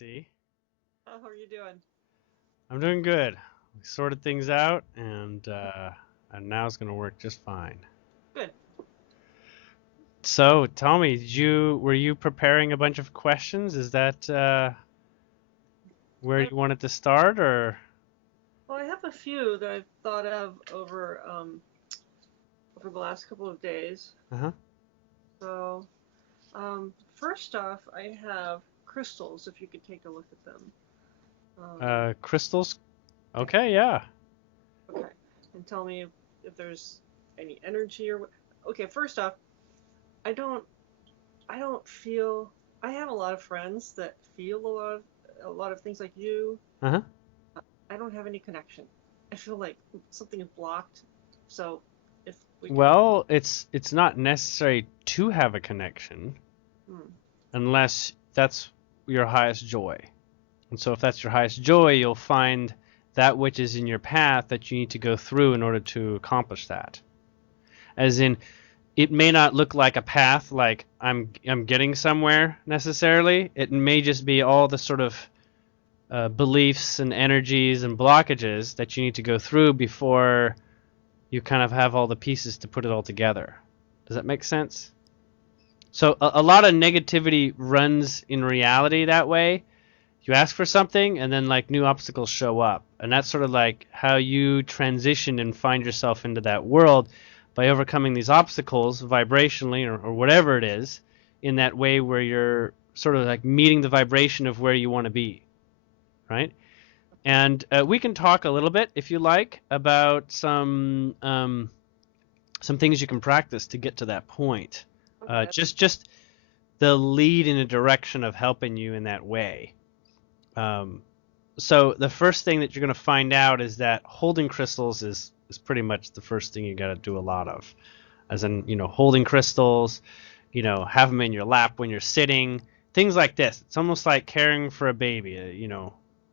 Stacey. How are you doing? I'm doing good. We sorted things out, and now it's gonna work just fine. Good. So, tell me, were you preparing a bunch of questions? Is that where I, you wanted to start, or? well, I have a few that I've thought of over the last couple of days. Uh-huh. So, first off, I have crystals. If you could take a look at them. Crystals? Yeah. Okay, yeah. Okay. And tell me if there's any energy or what. Okay. First off, I don't. I don't feel. I have a lot of friends that feel a lot of things like you. Uh-huh. I don't have any connection. I feel like something is blocked. So, if we could. Well, it's not necessary to have a connection Hmm. unless that's your highest joy. And so if that's your highest joy, you'll find that which is in your path that you need to go through in order to accomplish that. As in, it may not look like a path like I'm getting somewhere necessarily. It may just be all the sort of beliefs and energies and blockages that you need to go through before you kind of have all the pieces to put it all together. Does that make sense? So a lot of negativity runs in reality that way. You ask for something and then like new obstacles show up, and that's sort of like how you transition and find yourself into that world by overcoming these obstacles vibrationally or whatever it is in that way where you're sort of like meeting the vibration of where you want to be, right? And we can talk a little bit if you like about some things you can practice to get to that point. Okay. Just the lead in a direction of helping you in that way. Um, so the first thing that you're going to find out is that holding crystals is pretty much the first thing you got to do a lot of, as in holding crystals, have them in your lap when you're sitting, things like this. It's almost like caring for a baby.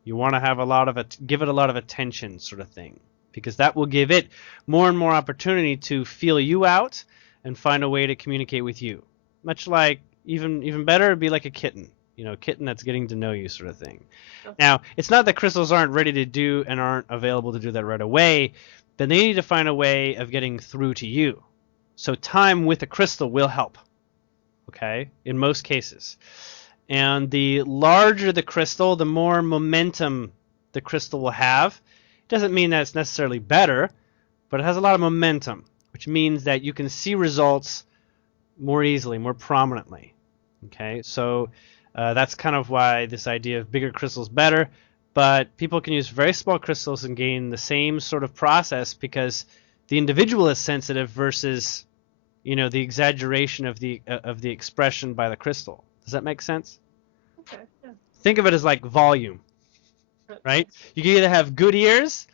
You want to have a lot of it, give it a lot of attention, sort of thing, because that will give it more and more opportunity to feel you out and find a way to communicate with you. Much like even better, it'd be like a kitten. A kitten that's getting to know you, sort of thing. Okay. Now, it's not that crystals aren't ready to do and aren't available to do that right away, but they need to find a way of getting through to you. So time with a crystal will help, okay, in most cases. And the larger the crystal, the more momentum the crystal will have. It doesn't mean that it's necessarily better, but it has a lot of momentum, which means that you can see results more easily, more prominently. Okay, so that's kind of why this idea of bigger crystals better, but people can use very small crystals and gain the same sort of process because the individual is sensitive versus the exaggeration of the expression by the crystal. Does that make sense? Okay. Yeah. Think of it as like volume, right? You can either have good ears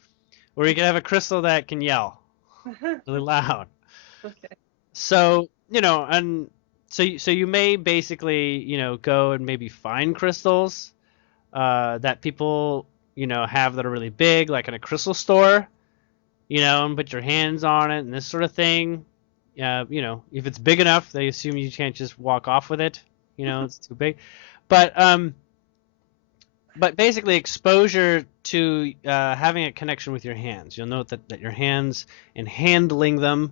or you can have a crystal that can yell really loud. Okay. So, and so you may basically, go and maybe find crystals that people, have that are really big, like in a crystal store, and put your hands on it and this sort of thing. If it's big enough, they assume you can't just walk off with it. It's too big. But basically exposure to having a connection with your hands. You'll note that your hands and handling them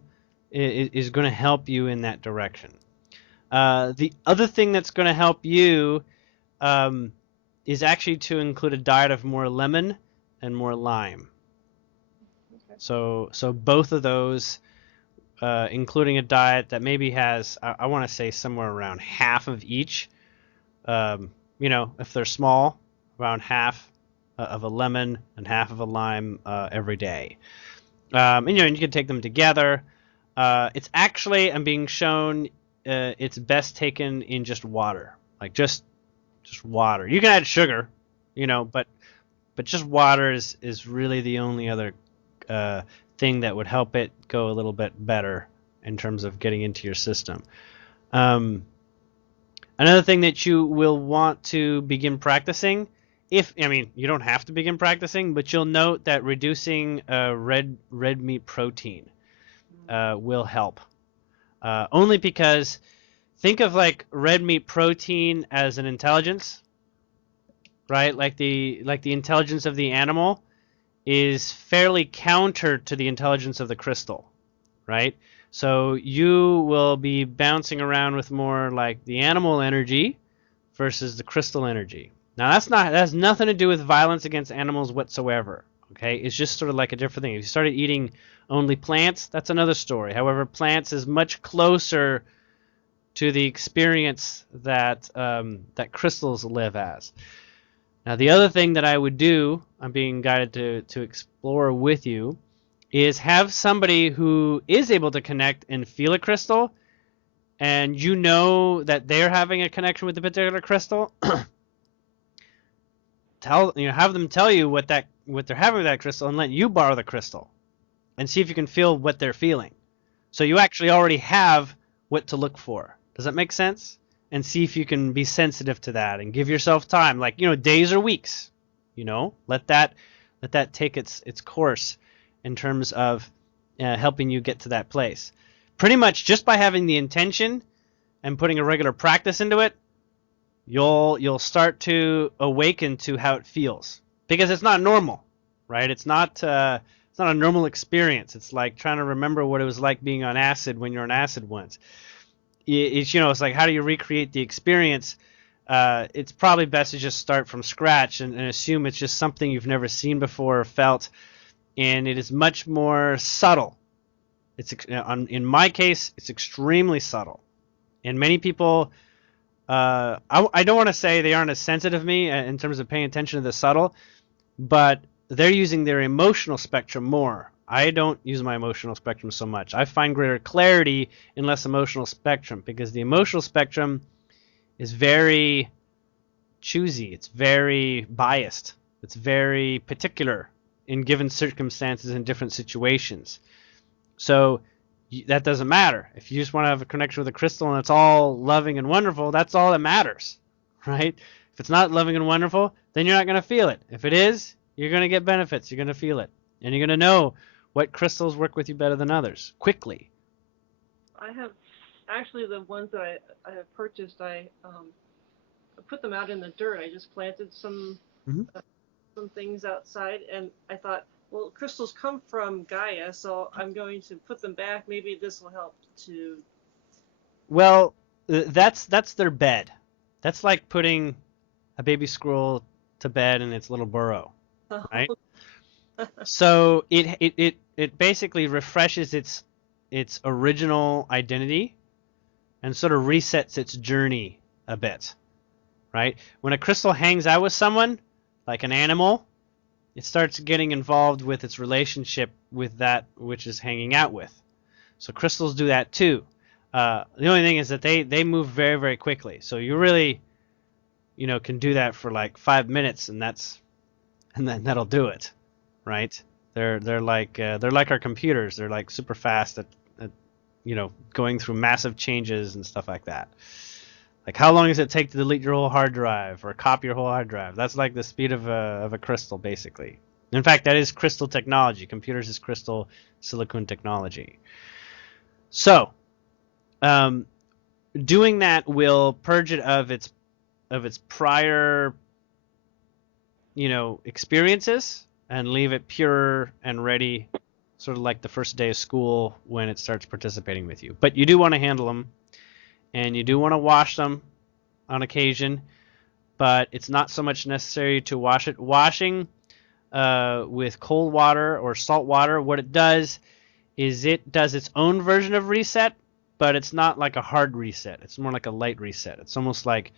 is going to help you in that direction. The other thing that's going to help you um, is actually to include a diet of more lemon and more lime. Okay. So both of those, including a diet that maybe has, I want to say somewhere around half of each. If they're small, around half of a lemon and half of a lime every day. And you can take them together. It's actually, I'm being shown, it's best taken in just water, like just water. You can add sugar, but just water is really the only other uh, thing that would help it go a little bit better in terms of getting into your system. Um, Another thing that you will want to begin practicing, you don't have to begin practicing, but you'll note that reducing red meat protein will help. Only because think of like red meat protein as an intelligence, right? Like the intelligence of the animal is fairly counter to the intelligence of the crystal, right? So you will be bouncing around with more like the animal energy versus the crystal energy. Now that has nothing to do with violence against animals whatsoever. Okay, it's just sort of like a different thing. If you started eating only plants, that's another story. However, plants is much closer to the experience that that crystals live as. Now, the other thing that I would do, I'm being guided to explore with you, is have somebody who is able to connect and feel a crystal, and you know that they're having a connection with the particular crystal. Have them tell you what they're having with that crystal, and let you borrow the crystal, and see if you can feel what they're feeling. So you actually already have what to look for. Does that make sense? And see if you can be sensitive to that and give yourself time, like, days or weeks. Let that take its course in terms of helping you get to that place. Pretty much just by having the intention and putting a regular practice into it, you'll start to awaken to how it feels, because it's not normal, right? It's not a normal experience. It's like trying to remember what it was like being on acid when you're on acid once. It's like, how do you recreate the experience? It's probably best to just start from scratch and assume it's just something you've never seen before or felt, and it is much more subtle. In my case, it's extremely subtle, and many people, I don't want to say they aren't as sensitive as me in terms of paying attention to the subtle, but they're using their emotional spectrum more. I don't use my emotional spectrum so much. I find greater clarity in less emotional spectrum, because the emotional spectrum is very choosy. It's very biased. It's very particular in given circumstances and different situations. So that doesn't matter. If you just want to have a connection with a crystal and it's all loving and wonderful, that's all that matters, right? If it's not loving and wonderful, then you're not going to feel it. If it is, you're going to get benefits. You're going to feel it. And you're going to know what crystals work with you better than others, quickly. I have, actually, the ones that I have purchased, I put them out in the dirt. I just planted some things outside, and I thought, well, crystals come from Gaia, so I'm going to put them back. Maybe this will help to... Well, that's their bed. That's like putting a baby squirrel to bed in its little burrow, right? So it basically refreshes its original identity and sort of resets its journey a bit, right? When a crystal hangs out with someone, like an animal, it starts getting involved with its relationship with that which is hanging out with. So crystals do that too. The only thing is that they move very, very quickly. So you really, can do that for like 5 minutes, and then that'll do it, right? They're like our computers. They're like super fast at going through massive changes and stuff like that. Like, how long does it take to delete your whole hard drive or copy your whole hard drive? That's like the speed of a crystal, basically. In fact, that is crystal technology. Computers is crystal silicon technology. So, doing that will purge it of its prior, experiences, and leave it pure and ready, sort of like the first day of school when it starts participating with you. But you do want to handle them, and you do want to wash them on occasion, but it's not so much necessary to wash it. Washing with cold water or salt water, what it does is it does its own version of reset, but it's not like a hard reset. It's more like a light reset. It's almost like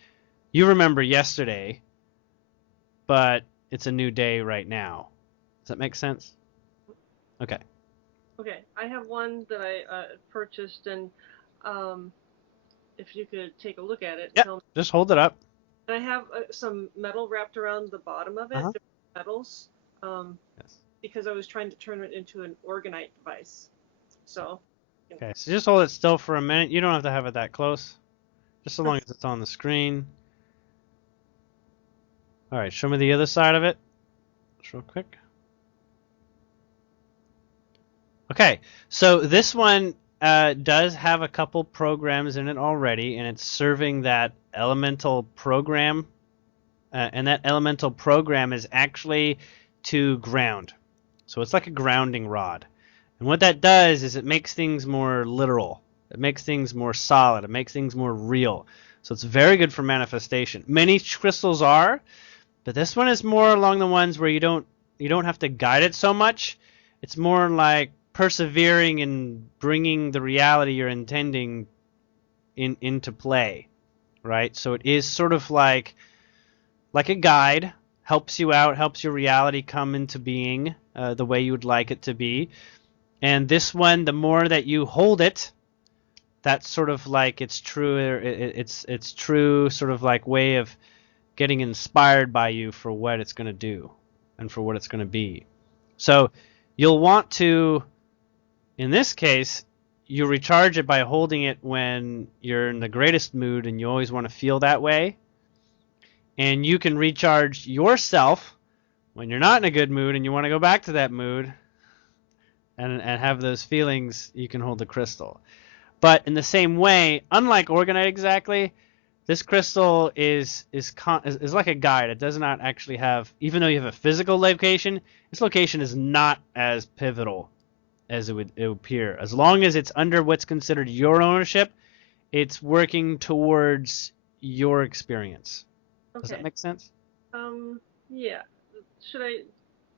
you remember yesterday, but it's a new day right now. Does that make sense? Okay. Okay, I have one that I purchased, and if you could take a look at it. Yep, just hold it up. And I have some metal wrapped around the bottom of it, different metals, Yes. because I was trying to turn it into an organite device. So. Okay, so just hold it still for a minute. You don't have to have it that close, just so long as it's on the screen. All right, show me the other side of it, just real quick. Okay, so this one does have a couple programs in it already, and it's serving that elemental program and that elemental program is actually to ground. So it's like a grounding rod. And what that does is it makes things more literal. It makes things more solid. It makes things more real. So it's very good for manifestation. Many crystals are, but this one is more along the ones where you don't have to guide it so much. It's more like persevering and bringing the reality you're intending into play, right? So it is sort of like a guide, helps you out, helps your reality come into being the way you would like it to be. And this one, the more that you hold it, that's sort of like its true sort of like way of getting inspired by you for what it's going to do and for what it's going to be. So you'll want to, in this case, you recharge it by holding it when you're in the greatest mood, and you always want to feel that way. And you can recharge yourself when you're not in a good mood and you want to go back to that mood and have those feelings. You can hold the crystal. But in the same way, unlike Orgonite exactly, this crystal is like a guide. It does not actually have, even though you have a physical location, its location is not as pivotal as it would appear. As long as it's under what's considered your ownership, it's working towards your experience. Okay. Does that make sense? Yeah. Should I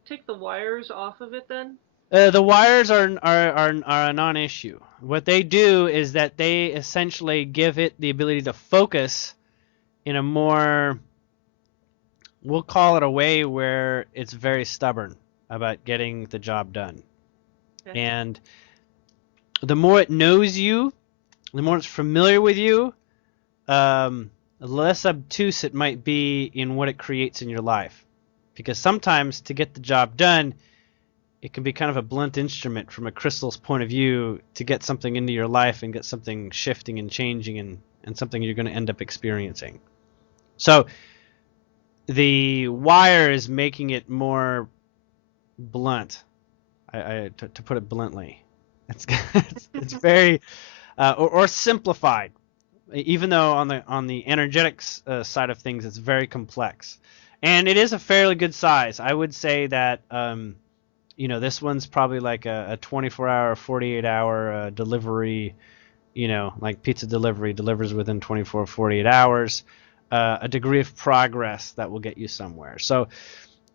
take the wires off of it then? The wires are a non-issue. What they do is that they essentially give it the ability to focus in a more, we'll call it a way where it's very stubborn about getting the job done. Okay. And the more it knows you, the more it's familiar with you, the less obtuse it might be in what it creates in your life. Because sometimes to get the job done, it can be kind of a blunt instrument from a crystal's point of view to get something into your life and get something shifting and changing and something you're going to end up experiencing. So the wire is making it more blunt, to put it bluntly. It's very or simplified, even though on the energetics side of things it's very complex, and it is a fairly good size. I would say that this one's probably like a 24-hour, 48-hour delivery. Like pizza delivery delivers within 24, 48 hours. A degree of progress that will get you somewhere. So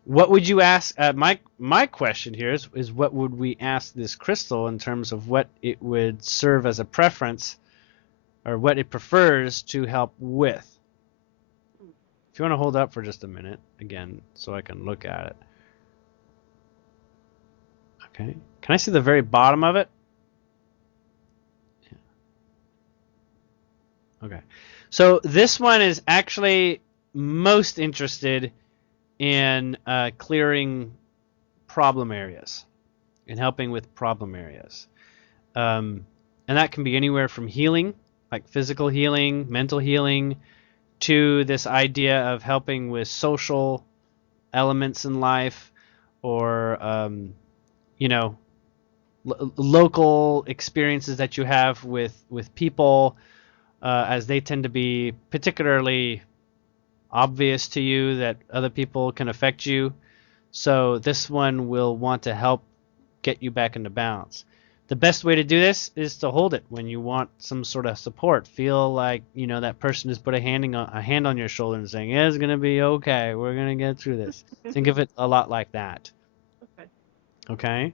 what would you ask? My question here is what would we ask this crystal in terms of what it would serve as a preference or what it prefers to help with? If you want to hold up for just a minute, again, so I can look at it. Okay. Can I see the very bottom of it? Yeah. Okay. So this one is actually most interested in clearing problem areas and helping with problem areas. And that can be anywhere from healing, like physical healing, mental healing, to this idea of helping with social elements in life, or local experiences that you have with people, as they tend to be particularly obvious to you that other people can affect you. So this one will want to help get you back into balance. The best way to do this is to hold it when you want some sort of support. Feel like that person has put a hand on your shoulder and saying, "Yeah, it's gonna be okay. We're gonna get through this." Think of it a lot like that. Okay. Okay.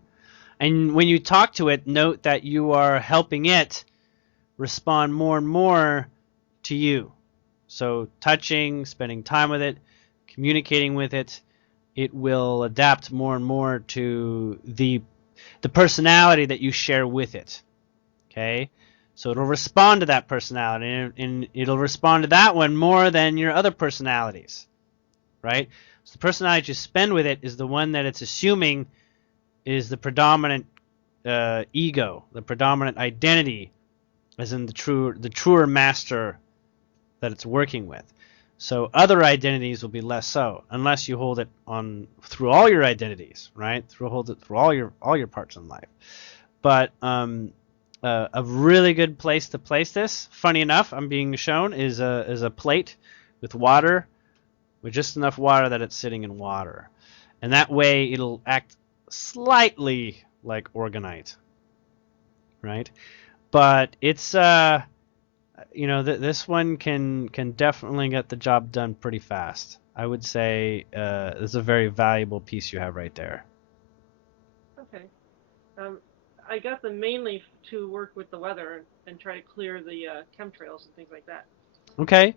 And when you talk to it, note that you are helping it respond more and more to you. So touching, spending time with it, communicating with it, it will adapt more and more to the personality that you share with it. Okay? So it'll respond to that personality, and it'll respond to that one more than your other personalities. Right? So the personality you spend with it is the one that it's assuming is the predominant ego, the predominant identity, as in the truer master that it's working with. So other identities will be less so, unless you hold it on through all your identities, right? Hold it through all your parts in life. But a really good place to place this, funny enough, I'm being shown, is a plate with water with just enough water that it's sitting in water. And that way it'll act slightly like organite, right? But it's this one can definitely get the job done pretty fast. I would say it's a very valuable piece you have right there. Okay. I got them mainly to work with the weather and try to clear the chemtrails and things like that. Okay.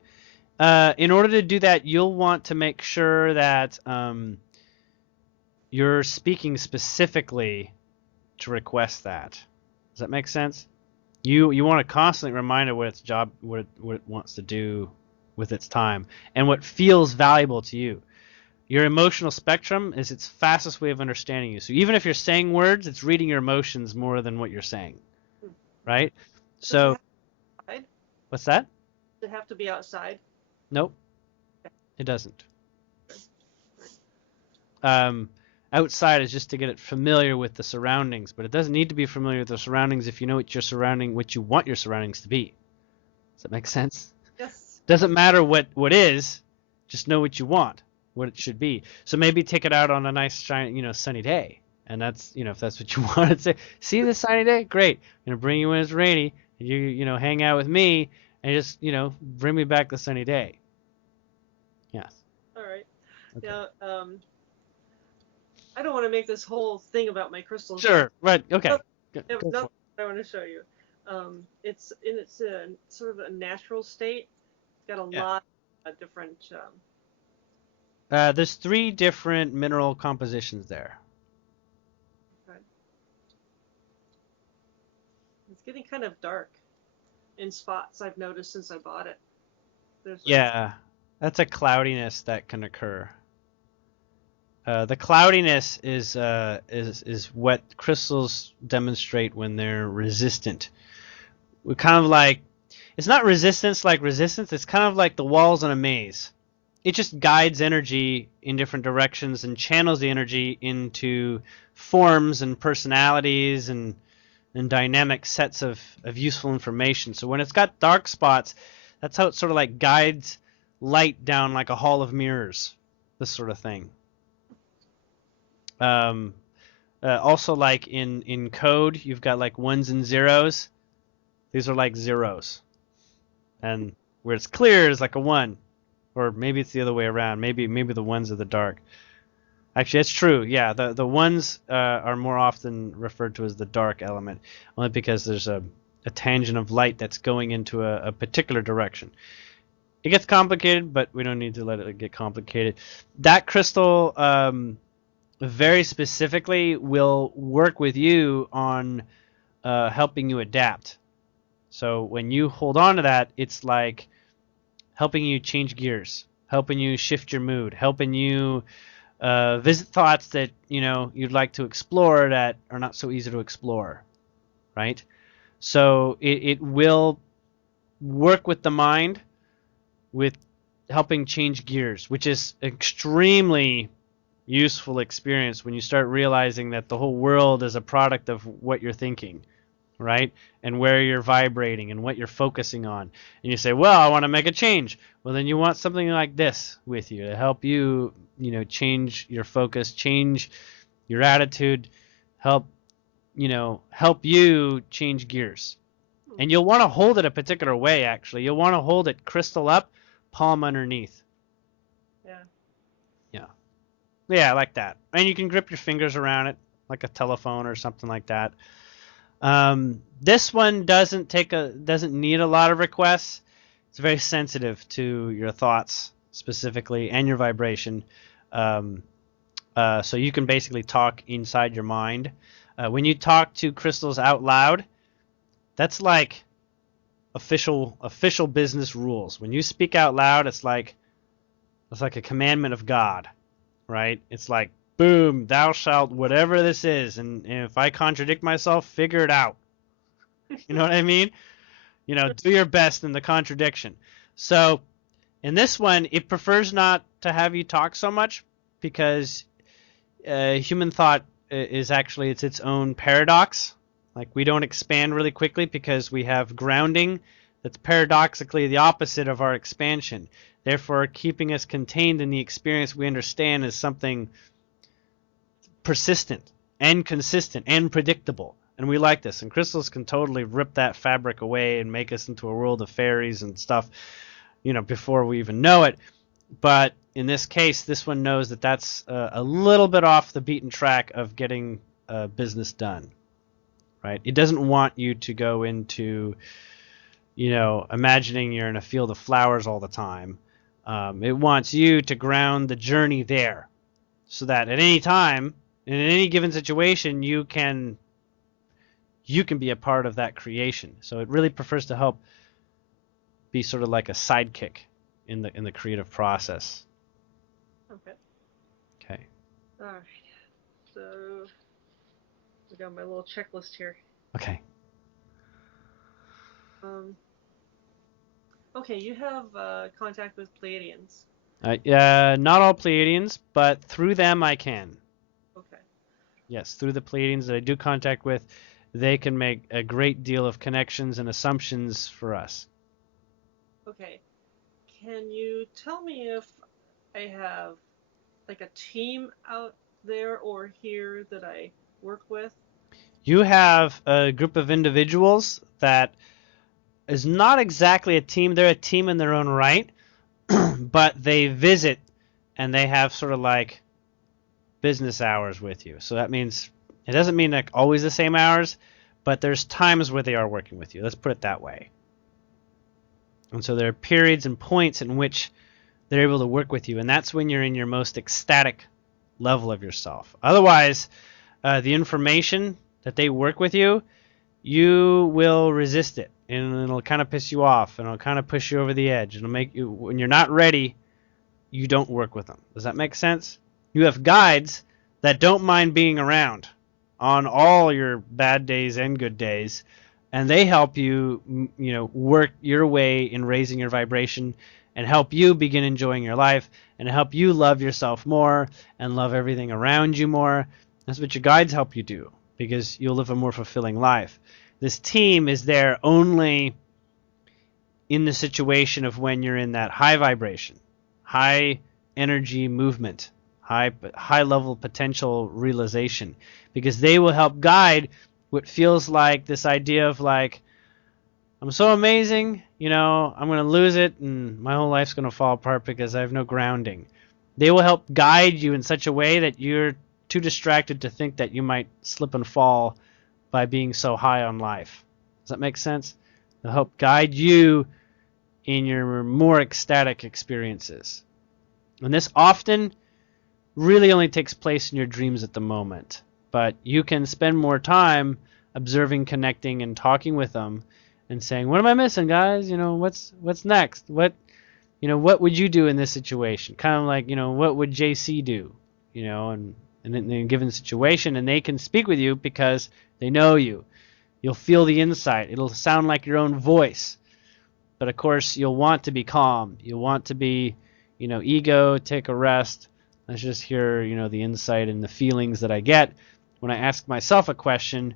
In order to do that, you'll want to make sure that you're speaking specifically to request that. Does that make sense? You want to constantly remind it what its job, what it wants to do with its time, and what feels valuable to you. Your emotional spectrum is its fastest way of understanding you. So even if you're saying words, it's reading your emotions more than what you're saying, right? So, what's that? Does it have to be outside? Nope, it doesn't. Outside is just to get it familiar with the surroundings, but it doesn't need to be familiar with the surroundings if you know what you want your surroundings to be. Does that make sense? Yes. Doesn't matter what is, just know what you want, what it should be. So maybe take it out on a nice, shiny, sunny day, and that's, if that's what you want to say. See this sunny day? Great. I'm gonna bring you when it's rainy, and you hang out with me, and just, bring me back the sunny day. Yes. All right. Okay. Now, I don't want to make this whole thing about my crystals. Sure. Right. Okay. That's what I want to show you. It's in its sort of a natural state. It's got a lot of different. There's 3 different mineral compositions there. Okay. It's getting kind of dark in spots. I've noticed since I bought it. That's a cloudiness that can occur. The cloudiness is what crystals demonstrate when they're resistant. We're kind of like, it's not resistance like resistance, it's kind of like the walls in a maze. It just guides energy in different directions and channels the energy into forms and personalities and dynamic sets of useful information. So when it's got dark spots, that's how it sort of like guides light down like a hall of mirrors, this sort of thing. Also, like in code, you've got like 1s and 0s. These are like 0s, and where it's clear is like a 1, or maybe it's the other way around. Maybe the 1s are the dark. Actually, that's true. Yeah, the 1s are more often referred to as the dark element, only because there's a tangent of light that's going into a particular direction. It gets complicated, but we don't need to let it get complicated. That crystal very specifically will work with you on helping you adapt. So when you hold on to that, it's like helping you change gears, helping you shift your mood, helping you visit thoughts that you'd like to explore that are not so easy to explore, right? So it will work with the mind, with helping change gears, which is extremely useful experience when you start realizing that the whole world is a product of what you're thinking, right? And where you're vibrating and what you're focusing on. And you say, well, I want to make a change. Well, then you want something like this with you to help you, change your focus, change your attitude, help you change gears. And you'll want to hold it a particular way, actually. You'll want to hold it crystal up, palm underneath. Yeah, like that. And you can grip your fingers around it like a telephone or something like that. This one doesn't need a lot of requests. It's very sensitive to your thoughts specifically and your vibration. So you can basically talk inside your mind. When you talk to crystals out loud, that's like official business rules. When you speak out loud, it's like a commandment of God. Right? It's like, boom, thou shalt whatever this is, and if I contradict myself, figure it out. You know what I mean? Do your best in the contradiction. So in this one, it prefers not to have you talk so much because human thought is actually its own paradox. Like we don't expand really quickly because we have grounding that's paradoxically the opposite of our expansion. therefore keeping us contained in the experience we understand as something persistent and consistent and predictable. And we like this. And crystals can totally rip that fabric away and make us into a world of fairies and stuff, before we even know it. But in this case, this one knows that that's a little bit off the beaten track of getting business done, right? It doesn't want you to go into, imagining you're in a field of flowers all the time. It wants you to ground the journey there so that at any time, in any given situation, you can be a part of that creation. So it really prefers to help be sort of like a sidekick in the creative process. Okay. Okay. All right. So I got my little checklist here. Okay. Okay, you have contact with Pleiadians. Not all Pleiadians, but through them I can. Okay. Yes, through the Pleiadians that I do contact with, they can make a great deal of connections and assumptions for us. Okay. Can you tell me if I have like a team out there or here that I work with? You have a group of individuals that is not exactly a team. They're a team in their own right, but they visit and they have sort of like business hours with you. So that means it doesn't mean like always the same hours, but there's times where they are working with you. Let's put it that way. And so there are periods and points in which they're able to work with you, and that's when you're in your most ecstatic level of yourself. Otherwise, the information that they work with you, you will resist it, and it'll kind of piss you off, and it'll kind of push you over the edge. It'll make you, when you're not ready, you don't work with them. Does that make sense? You have guides that don't mind being around on all your bad days and good days, and they help you, work your way in raising your vibration and help you begin enjoying your life and help you love yourself more and love everything around you more. That's what your guides help you do, because you'll live a more fulfilling life. This team is there only in the situation of when you're in that high vibration, high energy movement, high level potential realization, because they will help guide what feels like this idea of like, I'm so amazing, I'm going to lose it and my whole life's going to fall apart because I have no grounding. They will help guide you in such a way that you're too distracted to think that you might slip and fall by being so high on life. Does that make sense? They'll help guide you in your more ecstatic experiences. And this often really only takes place in your dreams at the moment. But you can spend more time observing, connecting, and talking with them and saying, what am I missing, guys? What's next? What would you do in this situation? Kind of like, what would JC do? And in a given situation, and they can speak with you because they know you. You'll feel the insight. It'll sound like your own voice. But of course, you'll want to be calm. You'll want to be, ego, take a rest. Let's just hear, the insight and the feelings that I get when I ask myself a question,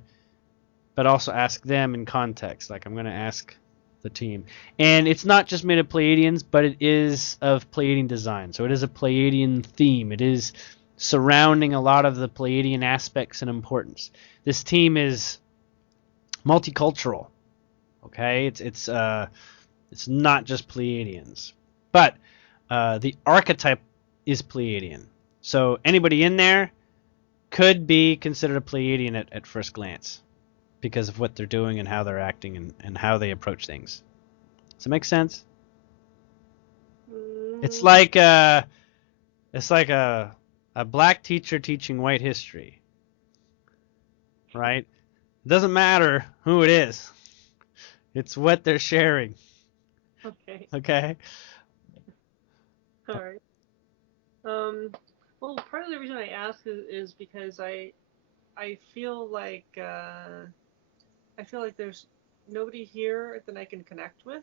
but also ask them in context. Like I'm going to ask the team. And it's not just made of Pleiadians, but it is of Pleiadian design. So it is a Pleiadian theme. It is surrounding a lot of the Pleiadian aspects and importance. This team is multicultural. Okay, it's not just Pleiadians, but the archetype is Pleiadian. So anybody in there could be considered a Pleiadian at first glance because of what they're doing and how they're acting and how they approach things. Does that make sense? It's like a black teacher teaching white history, right? It doesn't matter who it is. It's what they're sharing. Okay. Okay? All right. Well, part of the reason I ask is because I feel like there's nobody here that I can connect with.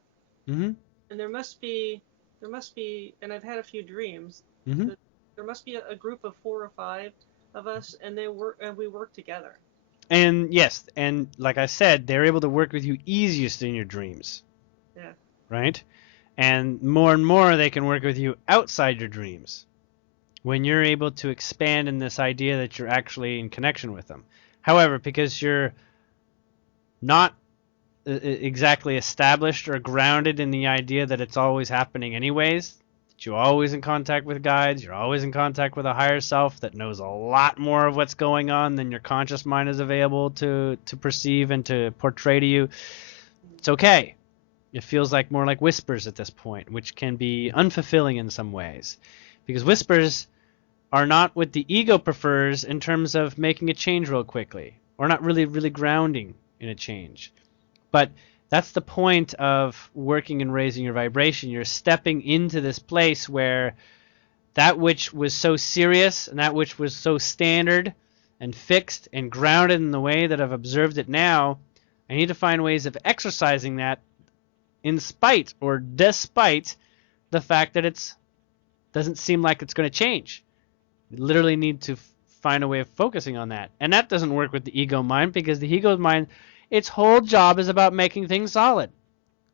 Mm-hmm. And there must be, and I've had a few dreams. Mm-hmm. There must be a group of 4 or 5 of us, and we work together. And yes, and like I said, they're able to work with you easiest in your dreams. Yeah. Right? And more they can work with you outside your dreams when you're able to expand in this idea that you're actually in connection with them. However, because you're not exactly established or grounded in the idea that it's always happening anyways, that you're always in contact with guides, you're always in contact with a higher self that knows a lot more of what's going on than your conscious mind is available to perceive and to portray to you, it's okay. It feels like more like whispers at this point, which can be unfulfilling in some ways, because whispers are not what the ego prefers in terms of making a change real quickly, or not really grounding in a change. But that's the point of working and raising your vibration. You're stepping into this place where that which was so serious and that which was so standard and fixed and grounded in the way that I've observed it now, I need to find ways of exercising that in spite or despite the fact that it doesn't seem like it's going to change. You literally need to find a way of focusing on that. And that doesn't work with the ego mind, because the ego mind, its whole job is about making things solid.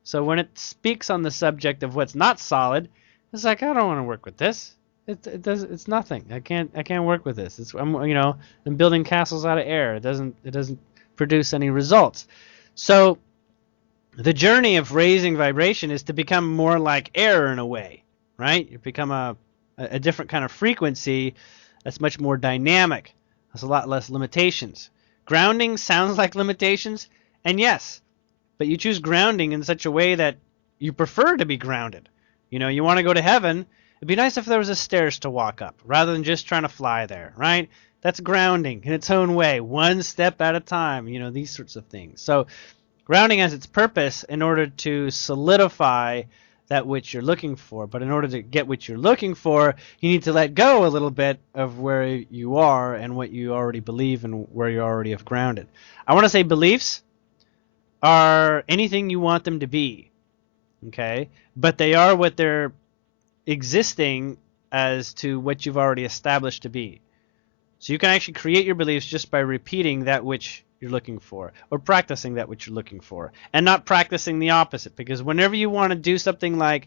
So when it speaks on the subject of what's not solid, it's like, I don't want to work with this. It's nothing. I can't work with this. I'm building castles out of air. It doesn't produce any results. So the journey of raising vibration is to become more like air in a way, right? You become a different kind of frequency that's much more dynamic. Has a lot less limitations. Grounding sounds like limitations, and yes, but you choose grounding in such a way that you prefer to be grounded. You want to go to heaven. It'd be nice if there was a stairs to walk up rather than just trying to fly there, right? That's grounding in its own way, one step at a time, these sorts of things. So grounding has its purpose in order to solidify that which you're looking for. But in order to get what you're looking for, you need to let go a little bit of where you are and what you already believe and where you already have grounded. I want to say beliefs are anything you want them to be, okay? But they are what they're existing as to what you've already established to be. So you can actually create your beliefs just by repeating that which you're looking for, or practicing that which you're looking for, and not practicing the opposite. Because whenever you want to do something like,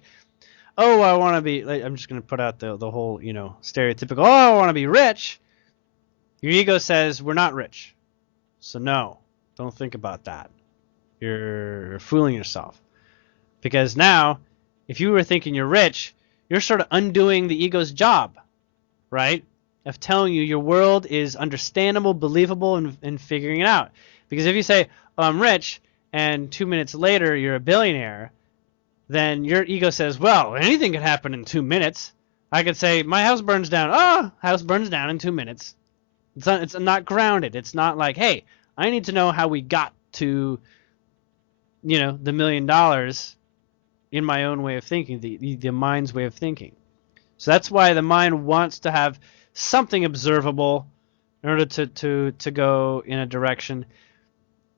oh, I want to be, I'm just going to put out the whole, stereotypical, oh, I want to be rich, your ego says, we're not rich. So no, don't think about that. You're fooling yourself. Because now, if you were thinking you're rich, you're sort of undoing the ego's job, right? Of telling you your world is understandable, believable, and figuring it out. Because if you say, oh, I'm rich, and 2 minutes later you're a billionaire, then your ego says, well, anything could happen in 2 minutes. I could say, my house burns down. Oh, house burns down in 2 minutes. It's not grounded. It's not like, hey, I need to know how we got to, the $1 million in my own way of thinking, the mind's way of thinking. So that's why the mind wants to have something observable in order to go in a direction,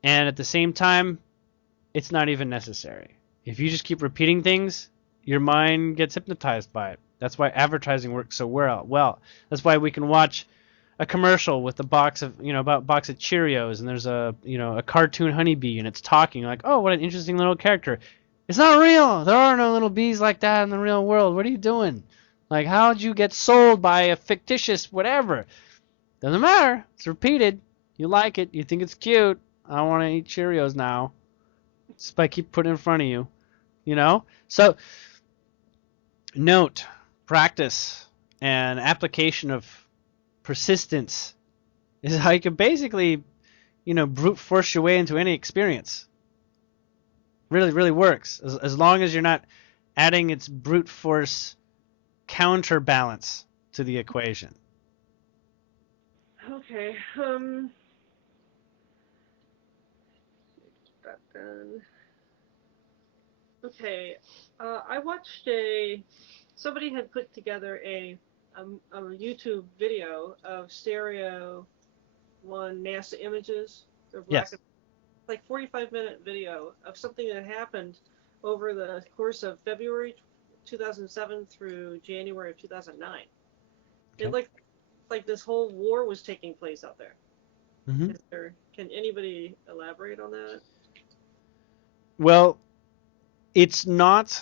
and at the same time, it's not even necessary. If you just keep repeating things, your mind gets hypnotized by it. That's why advertising works so well. That's why we can watch a commercial with a box of Cheerios, and there's a cartoon honeybee, and it's talking like, oh, what an interesting little character. It's not real. There are no little bees like that in the real world. What are you doing? Like, how'd you get sold by a fictitious whatever? Doesn't matter. It's repeated. You like it. You think it's cute. I want to eat Cheerios now. Just by keep putting it in front of you. So, note, practice, and application of persistence is how you can basically, brute force your way into any experience. Really, really works. As long as you're not adding its brute force counterbalance to the equation. Okay. That done. Okay. I watched somebody had put together a YouTube video of Stereo One NASA images. They're black. Yes. Like 45-minute video of something that happened over the course of February 2007 through January of 2009. Okay. It like this whole war was taking place out there. Mm-hmm. Can anybody elaborate on that? Well, it's not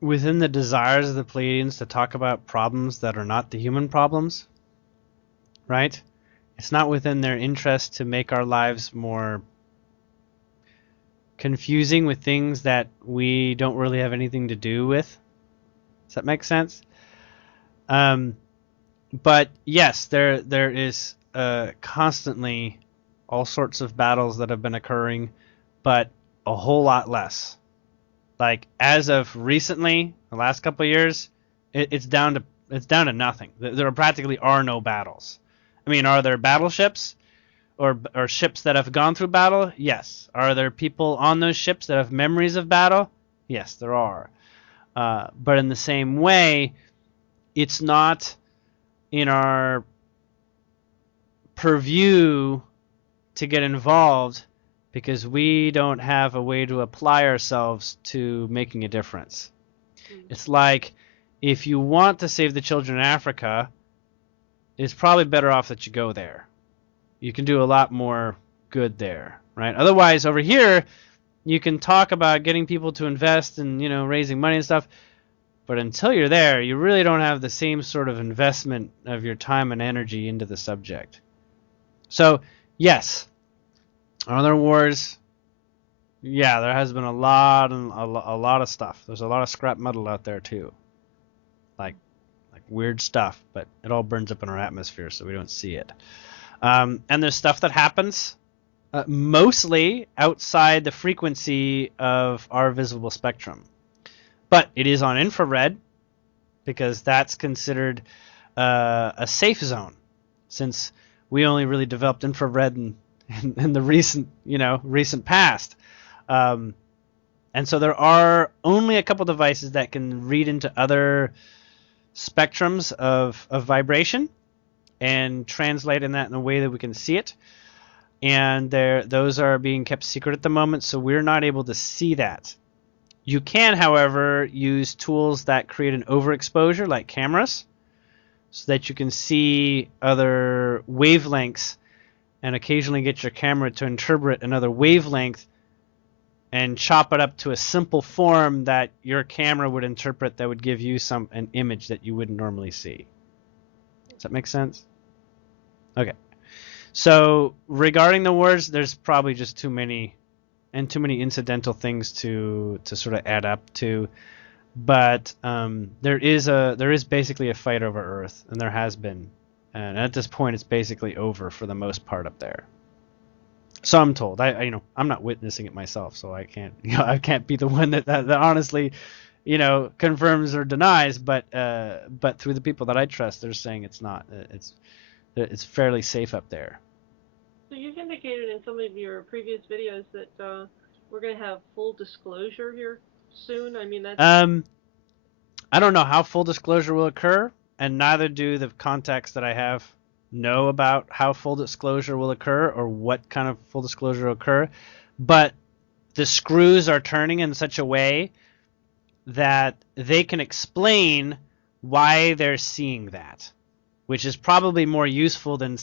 within the desires of the Pleiadians to talk about problems that are not the human problems, right? It's not within their interest to make our lives more confusing with things that we don't really have anything to do with. Does that make sense? But yes, there is constantly all sorts of battles that have been occurring, but a whole lot less. Like as of recently, the last couple of years, it's down to nothing. There practically are no battles. I mean, are there battleships or ships that have gone through battle? Yes. Are there people on those ships that have memories of battle? Yes, there are. But in the same way, it's not in our purview to get involved because we don't have a way to apply ourselves to making a difference. It's like if you want to save the children in Africa, it's probably better off that you go there. You can do a lot more good there, right? Otherwise, over here, you can talk about getting people to invest and, raising money and stuff, but until you're there, you really don't have the same sort of investment of your time and energy into the subject. So, yes, are there wars? Yeah, there has been a lot of stuff. There's a lot of scrap metal out there too, like weird stuff, but it all burns up in our atmosphere, so we don't see it. And there's stuff that happens mostly outside the frequency of our visible spectrum, but it is on infrared because that's considered a safe zone, since we only really developed infrared in the recent past. And so there are only a couple devices that can read into other spectrums of vibration and translate in that in a way that we can see it. And those are being kept secret at the moment, so we're not able to see that. You can, however, use tools that create an overexposure, like cameras, so that you can see other wavelengths and occasionally get your camera to interpret another wavelength and chop it up to a simple form that your camera would interpret that would give you an image that you wouldn't normally see. Does that make sense? Okay. So regarding the wars, there's probably just too many incidental things to sort of add up to. But there is basically a fight over Earth, and there has been. And at this point, it's basically over for the most part up there. So I'm told. I'm not witnessing it myself, so I can't be the one that honestly, confirms or denies. But through the people that I trust, they're saying it's not. It's fairly safe up there. So you've indicated in some of your previous videos that we're going to have full disclosure here soon. I mean, that's... I don't know how full disclosure will occur, and neither do the contacts that I have know about how full disclosure will occur or what kind of full disclosure will occur. But the screws are turning in such a way that they can explain why they're seeing that, which is probably more useful than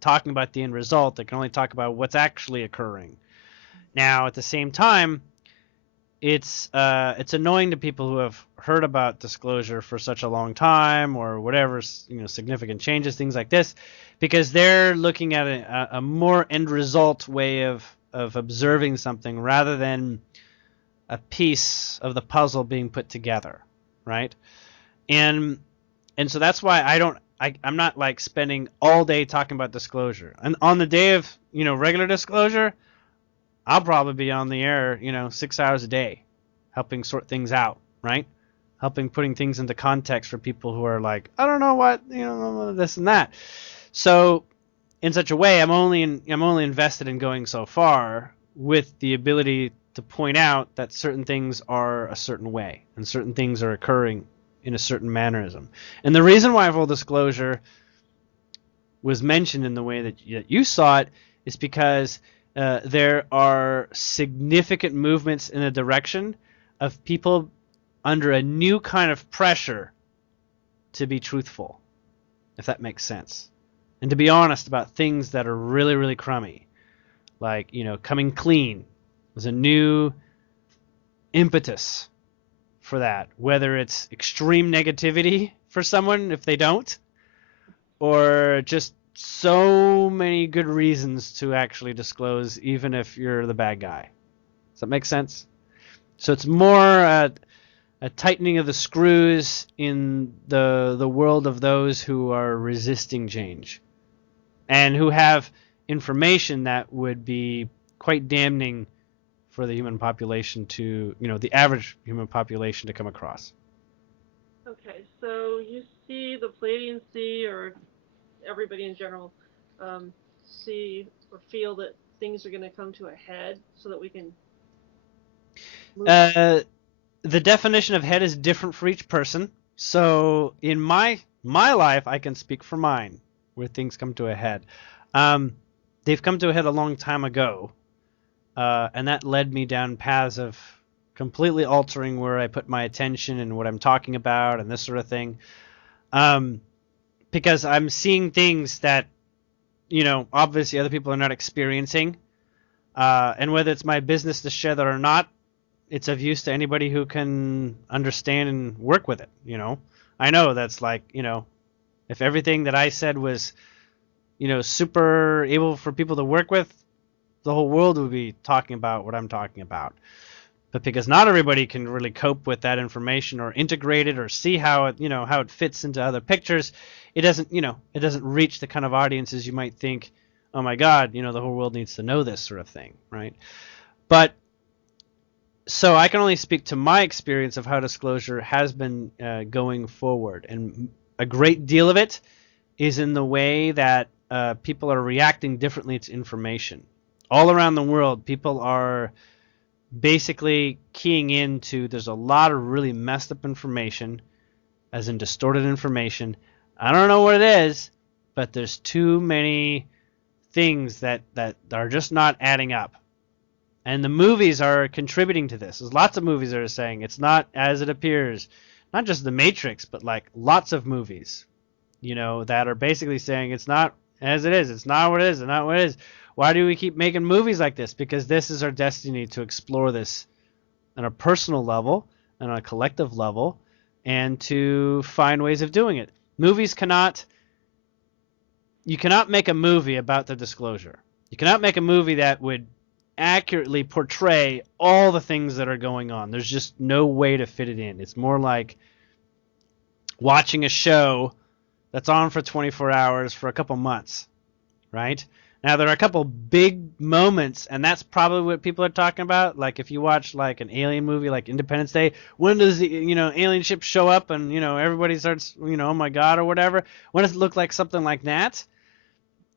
talking about the end result. They can only talk about what's actually occurring. Now, at the same time, it's annoying to people who have heard about disclosure for such a long time or whatever, significant changes, things like this, because they're looking at a more end result way of observing something rather than a piece of the puzzle being put together, right? And so that's why I'm not like spending all day talking about disclosure. And on the day of, regular disclosure, I'll probably be on the air, 6 hours a day, helping sort things out, right? Putting things into context for people who are like, I don't know what, this and that. So in such a way, I'm only invested in going so far, with the ability to point out that certain things are a certain way and certain things are occurring in a certain mannerism. And the reason why full disclosure was mentioned in the way that you saw it is because there are significant movements in the direction of people under a new kind of pressure to be truthful, if that makes sense, and to be honest about things that are really, really crummy, like coming clean was a new impetus for that, whether it's extreme negativity for someone if they don't, or just so many good reasons to actually disclose even if you're the bad guy. Does that make sense? So it's more a tightening of the screws in the world of those who are resisting change and who have information that would be quite damning for the human population to, the average human population to come across. Okay, so you see the Pleiadians see, or everybody in general see or feel that things are going to come to a head so that we can move on? The definition of head is different for each person. So in my life, I can speak for mine, where things come to a head. They've come to a head a long time ago, and that led me down paths of completely altering where I put my attention and what I'm talking about and this sort of thing. Because I'm seeing things that, obviously other people are not experiencing. And whether it's my business to share that or not, it's of use to anybody who can understand and work with it. I know that's like, if everything that I said was, super able for people to work with, the whole world would be talking about what I'm talking about. But because not everybody can really cope with that information or integrate it or see how it, how it fits into other pictures, it doesn't reach the kind of audiences you might think, oh my God, the whole world needs to know this sort of thing, right? But so I can only speak to my experience of how disclosure has been going forward, and a great deal of it is in the way that people are reacting differently to information. All around the world, people are basically keying into, there's a lot of really messed up information, as in distorted information. I don't know what it is, but there's too many things that are just not adding up. And the movies are contributing to this. There's lots of movies that are saying it's not as it appears. Not just The Matrix, but like lots of movies, that are basically saying it's not as it is. It's not what it is. It's not what it is. Why do we keep making movies like this? Because this is our destiny, to explore this on a personal level and on a collective level, and to find ways of doing it. You cannot make a movie about the disclosure. You cannot make a movie that would accurately portray all the things that are going on. There's just no way to fit it in. It's more like watching a show that's on for 24 hours for a couple months, right? Now, there are a couple big moments, and that's probably what people are talking about. Like if you watch like an alien movie like Independence Day, when does the alien ship show up and everybody starts oh my God or whatever? When does it look like something like that?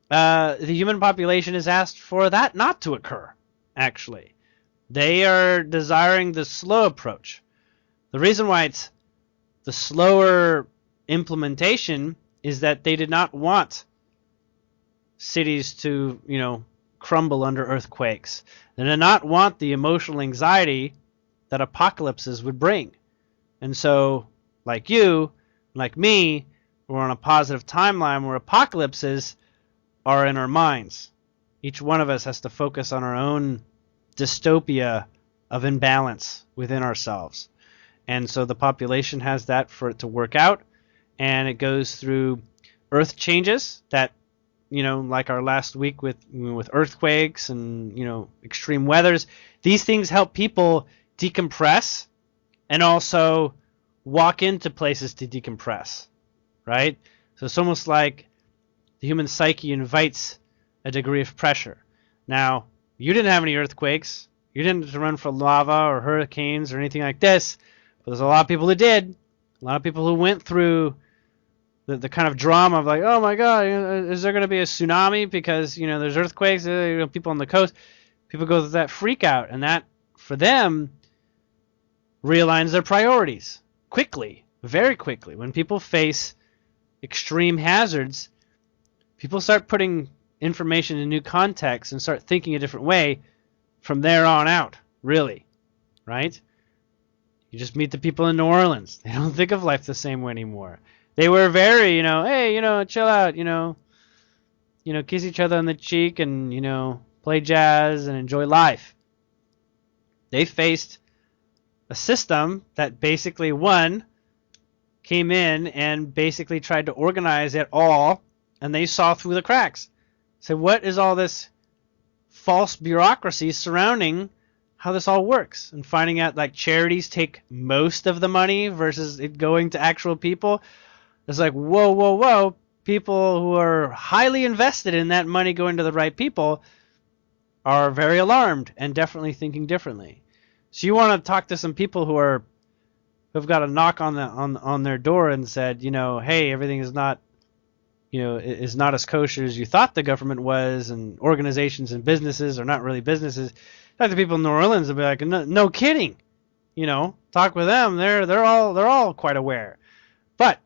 The human population is asked for that not to occur. Actually, they are desiring the slow approach. The reason why it's the slower implementation is that they did not want cities to, crumble under earthquakes. They did not want the emotional anxiety that apocalypses would bring. And so, like you, like me, we're on a positive timeline where apocalypses are in our minds. Each one of us has to focus on our own dystopia of imbalance within ourselves. And so the population has that for it to work out, and it goes through earth changes that, like our last week with earthquakes and, extreme weathers. These things help people decompress and also walk into places to decompress, right? So it's almost like the human psyche invites a degree of pressure. Now, you didn't have any earthquakes. You didn't have to run for lava or hurricanes or anything like this, but there's a lot of people who did. A lot of people who went through the kind of drama of like, oh my God, is there going to be a tsunami because, there's earthquakes, people on the coast. People go through that freak out, and that, for them, realigns their priorities quickly, very quickly. When people face extreme hazards, people start putting information in new context and start thinking a different way from there on out, really, right? You just meet the people in New Orleans. They don't think of life the same way anymore. They were very, hey, chill out, kiss each other on the cheek and, play jazz and enjoy life. They faced a system that basically one came in and basically tried to organize it all, and they saw through the cracks. So what is all this false bureaucracy surrounding how this all works, and finding out like charities take most of the money versus it going to actual people? It's like, whoa, whoa, whoa. People who are highly invested in that money going to the right people are very alarmed and definitely thinking differently. So you want to talk to some people who've got a knock on their door and said, hey, everything is not, is not as kosher as you thought the government was, and organizations and businesses are not really businesses. Talk to people in New Orleans and be like, no kidding. Talk with them. They're all quite aware. But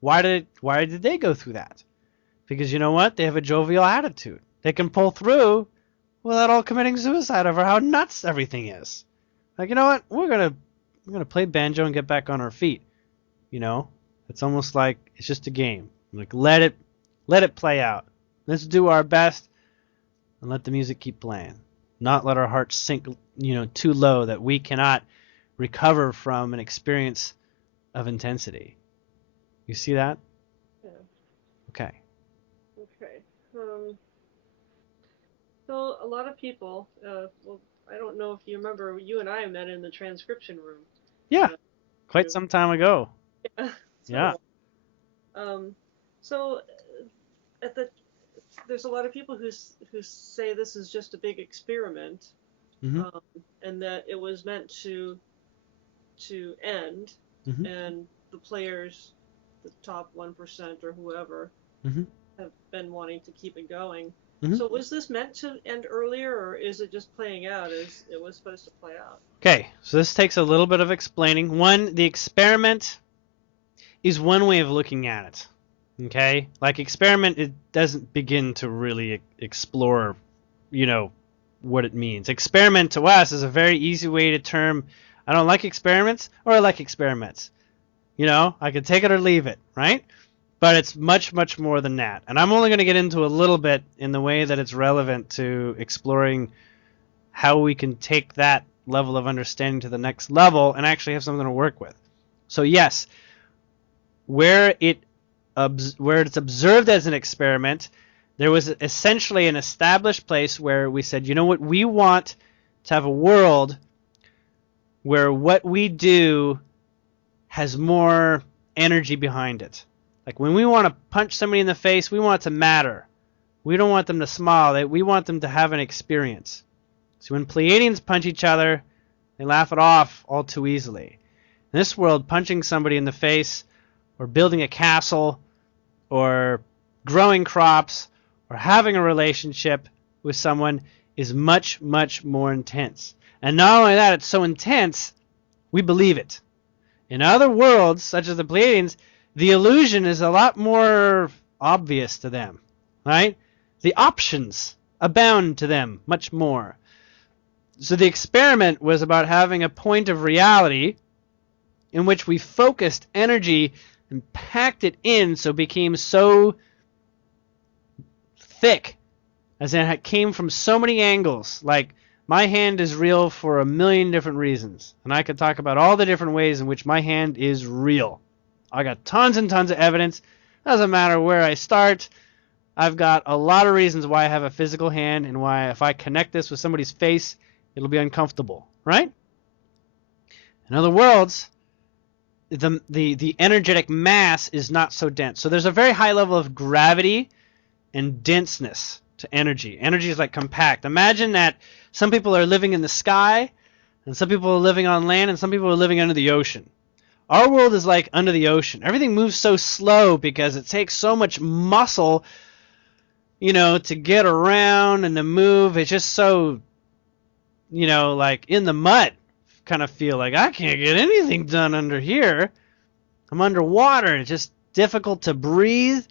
why did they go through that? Because you know what? They have a jovial attitude. They can pull through without all committing suicide over how nuts everything is. Like, you know what? We're gonna play banjo and get back on our feet. It's almost like it's just a game. Like, let it play out. Let's do our best and let the music keep playing. Not let our hearts sink, too low that we cannot recover from an experience of intensity. You see that? Yeah. Okay. So a lot of people, well, I don't know if you remember, you and I met in the transcription room. Yeah, quite some time ago. Yeah. Yeah. So there's a lot of people who say this is just a big experiment, Mm-hmm. and that it was meant to end, Mm-hmm. and the players, the top 1% or whoever, Mm-hmm. have been wanting to keep it going. Mm-hmm. So was this meant to end earlier, or is it just playing out as it was supposed to play out? Okay, so this takes a little bit of explaining. One, the experiment is one way of looking at it. Okay? Like, experiment, it doesn't begin to really explore, what it means. Experiment to us is a very easy way to term, I don't like experiments, or I like experiments. I could take it or leave it, right? But it's much, much more than that. And I'm only going to get into a little bit in the way that it's relevant to exploring how we can take that level of understanding to the next level and actually have something to work with. So yes, where it's observed as an experiment, there was essentially an established place where we said, you know what, we want to have a world where what we do has more energy behind it. Like, when we want to punch somebody in the face, we want it to matter. We don't want them to smile. We want them to have an experience. So when Pleiadians punch each other, they laugh it off all too easily. In this world, punching somebody in the face, or building a castle, or growing crops, or having a relationship with someone is much, much more intense. And not only that, it's so intense, we believe it. In other worlds, such as the Pleiadians, the illusion is a lot more obvious to them, right? The options abound to them much more. So the experiment was about having a point of reality in which we focused energy and packed it in so it became so thick, as in it came from so many angles. Like, my hand is real for a million different reasons, and I could talk about all the different ways in which my hand is real. I got tons and tons of evidence. Doesn't matter where I start. I've got a lot of reasons why I have a physical hand, and why if I connect this with somebody's face, it'll be uncomfortable, right? In other worlds, the energetic mass is not so dense. So there's a very high level of gravity and denseness to energy. Energy is like compact. Imagine that some people are living in the sky, and some people are living on land, and some people are living under the ocean. Our world is like under the ocean. Everything moves so slow because it takes so much muscle, to get around and to move. It's just so, like in the mud. Kind of feel like I can't get anything done under here. I'm underwater. It's just difficult to breathe.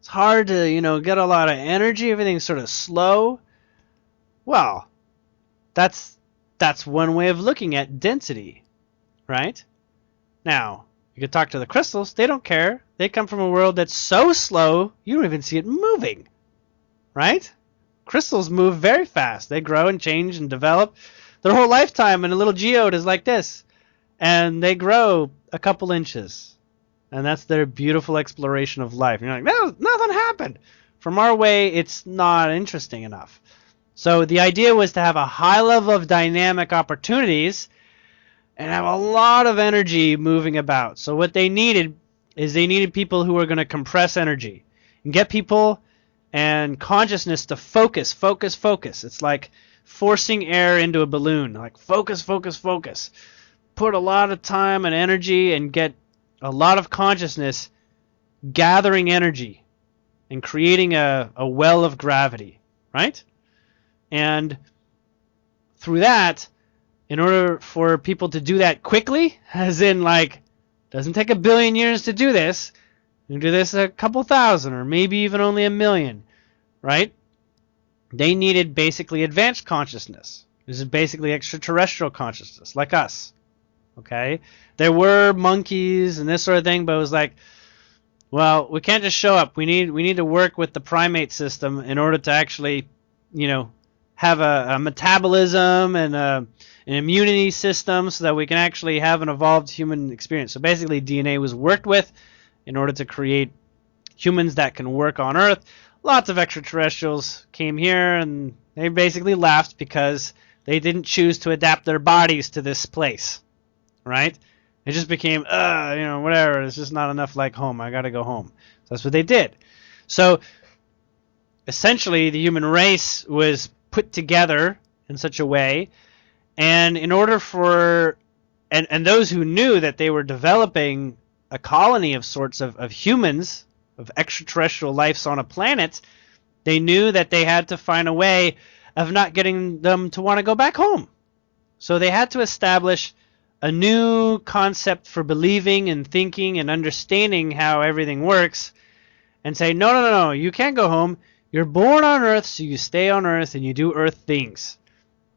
It's hard to, get a lot of energy. Everything's sort of slow. Well, that's one way of looking at density, right? Now, you could talk to the crystals. They don't care. They come from a world that's so slow, you don't even see it moving, right? Crystals move very fast. They grow and change and develop. Their whole lifetime in a little geode is like this. and they grow a couple inches. And that's their beautiful exploration of life. And you're like, no, nothing happened. From our way, it's not interesting enough. So the idea was to have a high level of dynamic opportunities and have a lot of energy moving about. So what they needed is they needed people who were going to compress energy and get people and consciousness to focus, focus, focus. It's like forcing air into a balloon. Like focus, focus, focus. Put a lot of time and energy and get a lot of consciousness gathering energy and creating a well of gravity, right? And through that, in order for people to do that quickly, as in like, doesn't take 1 billion years to do this. You can do this a couple thousand or maybe even only 1 million, right? They needed basically advanced consciousness. This is basically extraterrestrial consciousness, like us, okay? There were monkeys and this sort of thing, but it was like, well, we can't just show up. We need to work with the primate system in order to actually, have a metabolism and an immunity system so that we can actually have an evolved human experience. So basically DNA was worked with in order to create humans that can work on Earth. Lots of extraterrestrials came here and they basically left because they didn't choose to adapt their bodies to this place, right? It just became, whatever. It's just not enough like home. I got to go home. So that's what they did. So essentially the human race was put together in such a way, and in order for and those who knew that they were developing a colony of sorts of humans, of extraterrestrial lives on a planet, they knew that they had to find a way of not getting them to want to go back home. So they had to establish a new concept for believing and thinking and understanding how everything works, and say, no, you can't go home. You're born on Earth, so you stay on Earth and you do Earth things.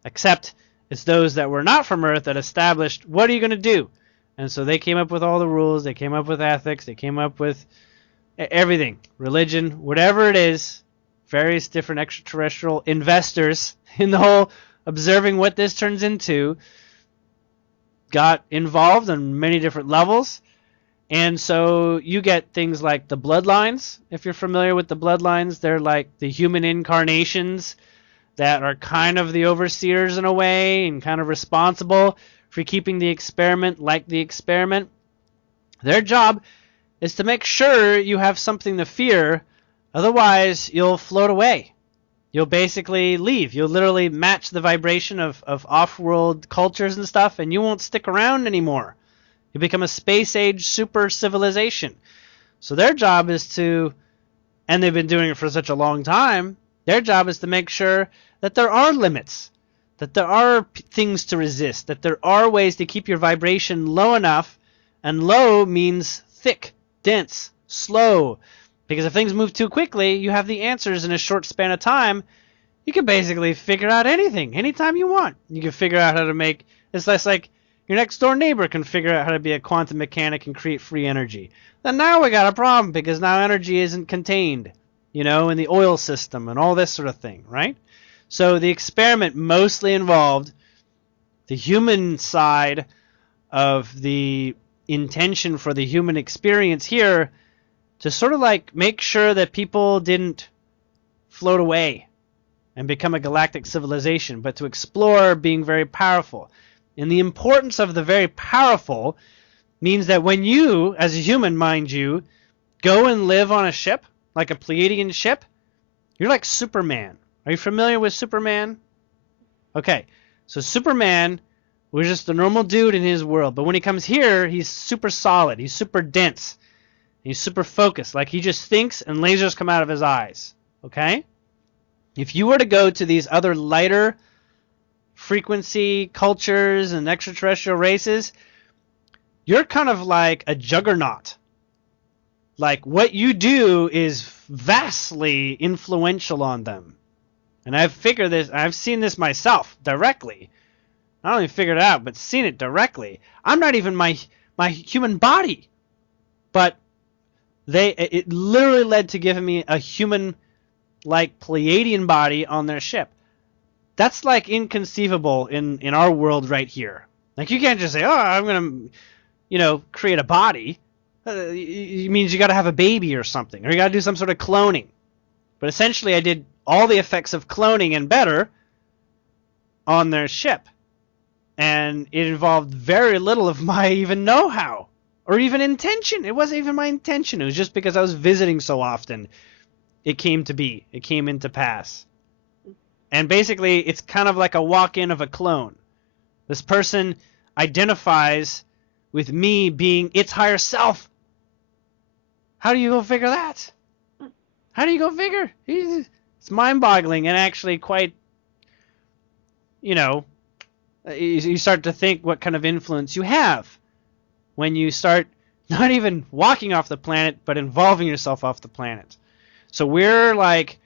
Except it's those that were not from Earth that established, what are you going to do? And so they came up with all the rules. They came up with ethics. They came up with everything, religion, whatever it is, various different extraterrestrial investors in the whole observing what this turns into got involved on many different levels. And so you get things like the bloodlines. If you're familiar with the bloodlines, they're like the human incarnations that are kind of the overseers in a way and kind of responsible for keeping the experiment like the experiment. Their job is to make sure you have something to fear. Otherwise, you'll float away. You'll basically leave. You'll literally match the vibration of off-world cultures and stuff, and you won't stick around anymore. You become a space-age super civilization. So their job is to, and they've been doing it for such a long time, their job is to make sure that there are limits, that there are things to resist, that there are ways to keep your vibration low enough, and low means thick, dense, slow. Because if things move too quickly, you have the answers in a short span of time. You can basically figure out anything, anytime you want. You can figure out how to make, it's less like your next door neighbor can figure out how to be a quantum mechanic and create free energy. Then now we got a problem because now energy isn't contained, in the oil system and all this sort of thing, right? So the experiment mostly involved the human side of the intention for the human experience here to sort of like make sure that people didn't float away and become a galactic civilization, but to explore being very powerful. And the importance of the very powerful means that when you, as a human, mind you, go and live on a ship, like a Pleiadian ship, you're like Superman. Are you familiar with Superman? Okay, so Superman was just a normal dude in his world, but when he comes here, he's super solid, he's super dense, he's super focused, like he just thinks and lasers come out of his eyes, okay? If you were to go to these other lighter frequency cultures and extraterrestrial races, you're kind of like a juggernaut. Like what you do is vastly influential on them. And I've seen this myself directly. Not only figured it out, but seen it directly. I'm not even my human body. But it literally led to giving me a human like Pleiadian body on their ship. That's like inconceivable in our world right here. Like, you can't just say, oh, I'm going to, create a body. It means you got to have a baby or something, or you got to do some sort of cloning. But essentially, I did all the effects of cloning and better on their ship. And it involved very little of my even know-how or even intention. It wasn't even my intention. It was just because I was visiting so often. It came to be. It came into pass. And basically, it's kind of like a walk-in of a clone. This person identifies with me being its higher self. How do you go figure that? How do you go figure? It's mind-boggling and actually quite, you start to think what kind of influence you have when you start not even walking off the planet, but involving yourself off the planet. So we're like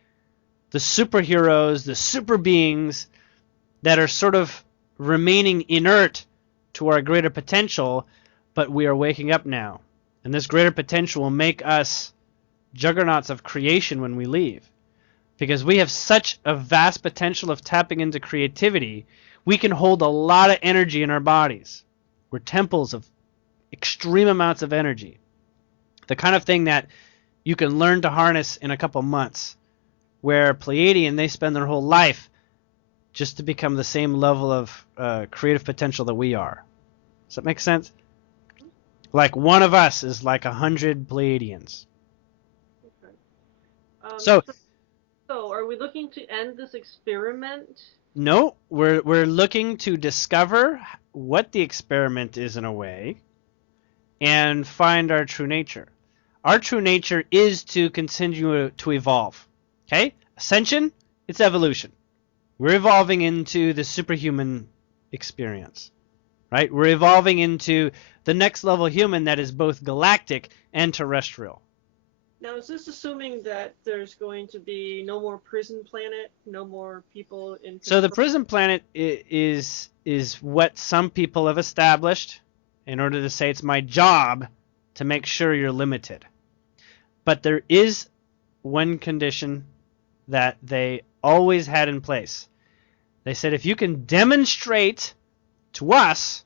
the superheroes, the super beings that are sort of remaining inert to our greater potential, but we are waking up now. And this greater potential will make us juggernauts of creation when we leave. Because we have such a vast potential of tapping into creativity, we can hold a lot of energy in our bodies. We're temples of extreme amounts of energy. The kind of thing that you can learn to harness in a couple months. Where Pleiadian, they spend their whole life just to become the same level of creative potential that we are. Does that make sense? Like one of us is like 100 Pleiadians. Okay. So are we looking to end this experiment? No, we're looking to discover what the experiment is in a way and find our true nature. Our true nature is to continue to evolve. Okay? Ascension, it's evolution. We're evolving into the superhuman experience. Right? We're evolving into the next level human that is both galactic and terrestrial. Now, is this assuming that there's going to be no more prison planet, no more people in... So the prison planet is what some people have established in order to say it's my job to make sure you're limited. But there is one condition that they always had in place. They said if you can demonstrate to us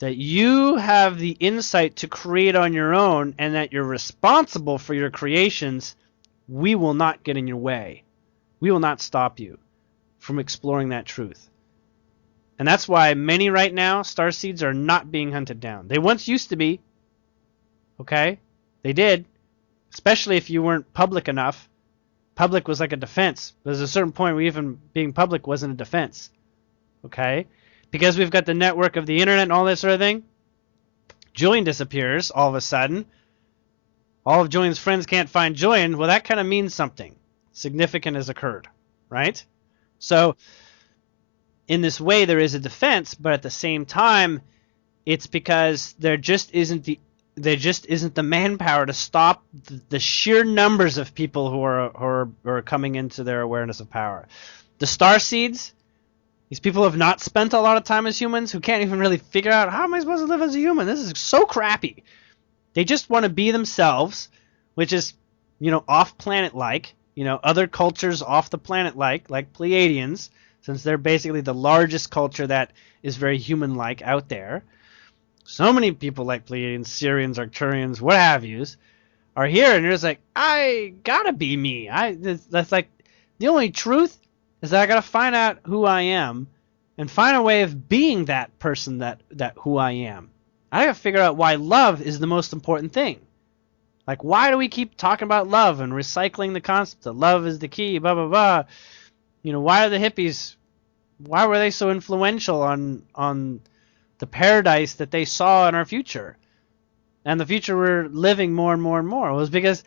that you have the insight to create on your own and that you're responsible for your creations, we will not get in your way. We will not stop you from exploring that truth. And that's why many right now, starseeds are not being hunted down. They once used to be. Okay? They did. Especially if you weren't public enough. Public was like a defense. There's a certain point where even being public wasn't a defense. Okay? Because we've got the network of the internet and all that sort of thing, Julien disappears all of a sudden. All of Julien's friends can't find Julien. Well, that kind of means something significant has occurred, right? So, in this way, there is a defense, but at the same time, it's because there just isn't the manpower to stop the sheer numbers of people who are coming into their awareness of power. The starseeds. These people have not spent a lot of time as humans who can't even really figure out, how am I supposed to live as a human? This is so crappy. They just want to be themselves, which is, off-planet like, other cultures off the planet like Pleiadians, since they're basically the largest culture that is very human-like out there. So many people like Pleiadians, Syrians, Arcturians, what have yous, are here, and you're just like, I gotta be me. That's like, the only truth is that I gotta find out who I am and find a way of being that person that who I am. I gotta figure out why love is the most important thing. Like, why do we keep talking about love and recycling the concept that love is the key, blah, blah, blah. Why are the hippies, why were they so influential on the paradise that they saw in our future? And the future we're living more and more and more. Well, it's because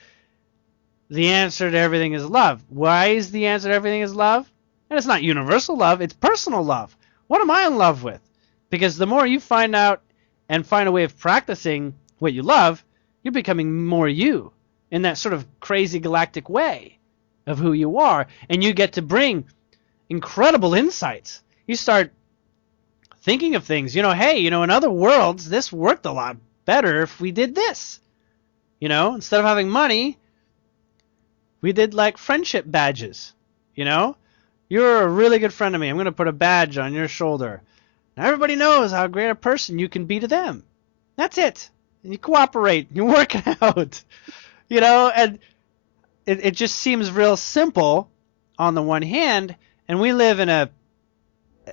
the answer to everything is love. Why is the answer to everything is love? And it's not universal love, it's personal love. What am I in love with? Because the more you find out and find a way of practicing what you love, you're becoming more you in that sort of crazy galactic way of who you are. And you get to bring incredible insights. You start thinking of things, hey, in other worlds, this worked a lot better if we did this. Instead of having money, we did like friendship badges, You're a really good friend of me. I'm going to put a badge on your shoulder. Now everybody knows how great a person you can be to them. That's it. And you cooperate. You work it out. And it just seems real simple on the one hand, and we live in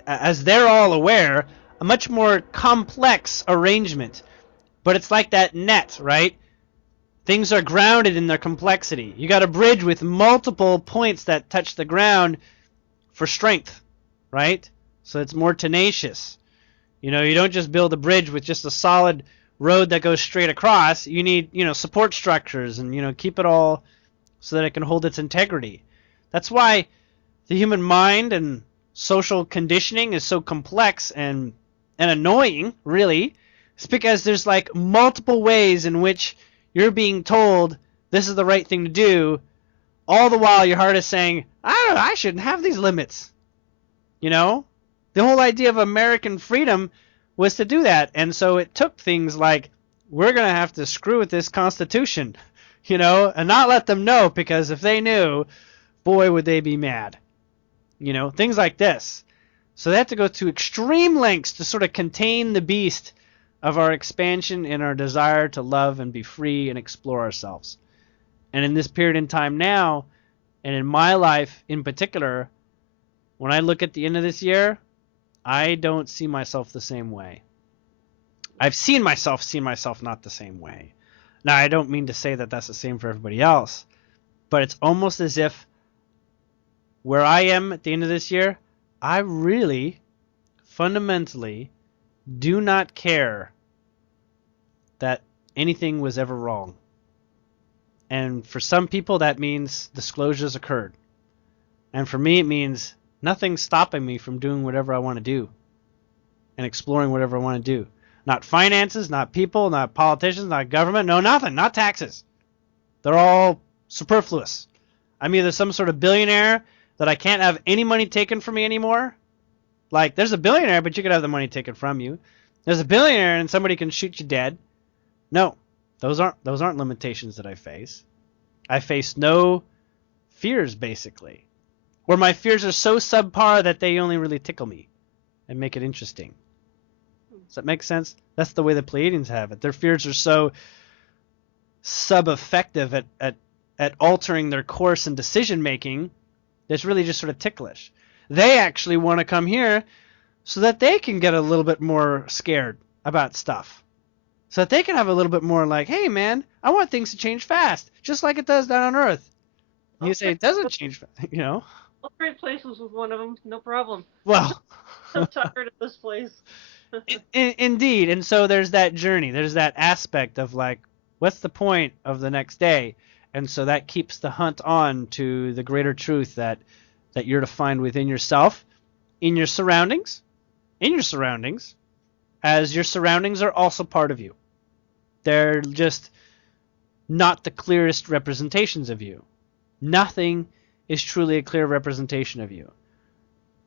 as they're all aware, a much more complex arrangement. But it's like that net, right? Things are grounded in their complexity. You got a bridge with multiple points that touch the ground for strength, right? So it's more tenacious. You don't just build a bridge with just a solid road that goes straight across. You need, support structures and, keep it all so that it can hold its integrity. That's why the human mind and social conditioning is so complex and annoying, really. It's because there's like multiple ways in which you're being told this is the right thing to do, all the while your heart is saying, I shouldn't have these limits. The whole idea of American freedom was to do that. And so it took things like, we're going to have to screw with this Constitution, and not let them know, because if they knew, boy, would they be mad. Things like this. So they have to go to extreme lengths to sort of contain the beast of our expansion and our desire to love and be free and explore ourselves. And in this period in time now, and in my life in particular, when I look at the end of this year, I don't see myself the same way. I've seen myself not the same way. Now, I don't mean to say that that's the same for everybody else, but it's almost as if where I am at the end of this year, I really, fundamentally, do not care that anything was ever wrong. And for some people, that means disclosures occurred. And for me, it means nothing's stopping me from doing whatever I want to do and exploring whatever I want to do. Not finances, not people, not politicians, not government, no nothing, not taxes. They're all superfluous. I'm either some sort of billionaire that I can't have any money taken from me anymore. Like, there's a billionaire, but you could have the money taken from you. There's a billionaire and somebody can shoot you dead. No, those aren't limitations that I face. I face no fears, basically. Or my fears are so subpar that they only really tickle me and make it interesting. Does that make sense? That's the way the Pleiadians have it. Their fears are so sub-effective at altering their course and decision-making that's really just sort of ticklish. They actually want to come here so that they can get a little bit more scared about stuff. So that they can have a little bit more like, hey, man, I want things to change fast, just like it does down on Earth. And you say it doesn't change fast, I'll trade places with one of them, no problem. Well, I'm tired of this place. Indeed. And so there's that journey. There's that aspect of like, what's the point of the next day? And so that keeps the hunt on to the greater truth that you're to find within yourself, in your surroundings, as your surroundings are also part of you. They're just not the clearest representations of you. Nothing is truly a clear representation of you.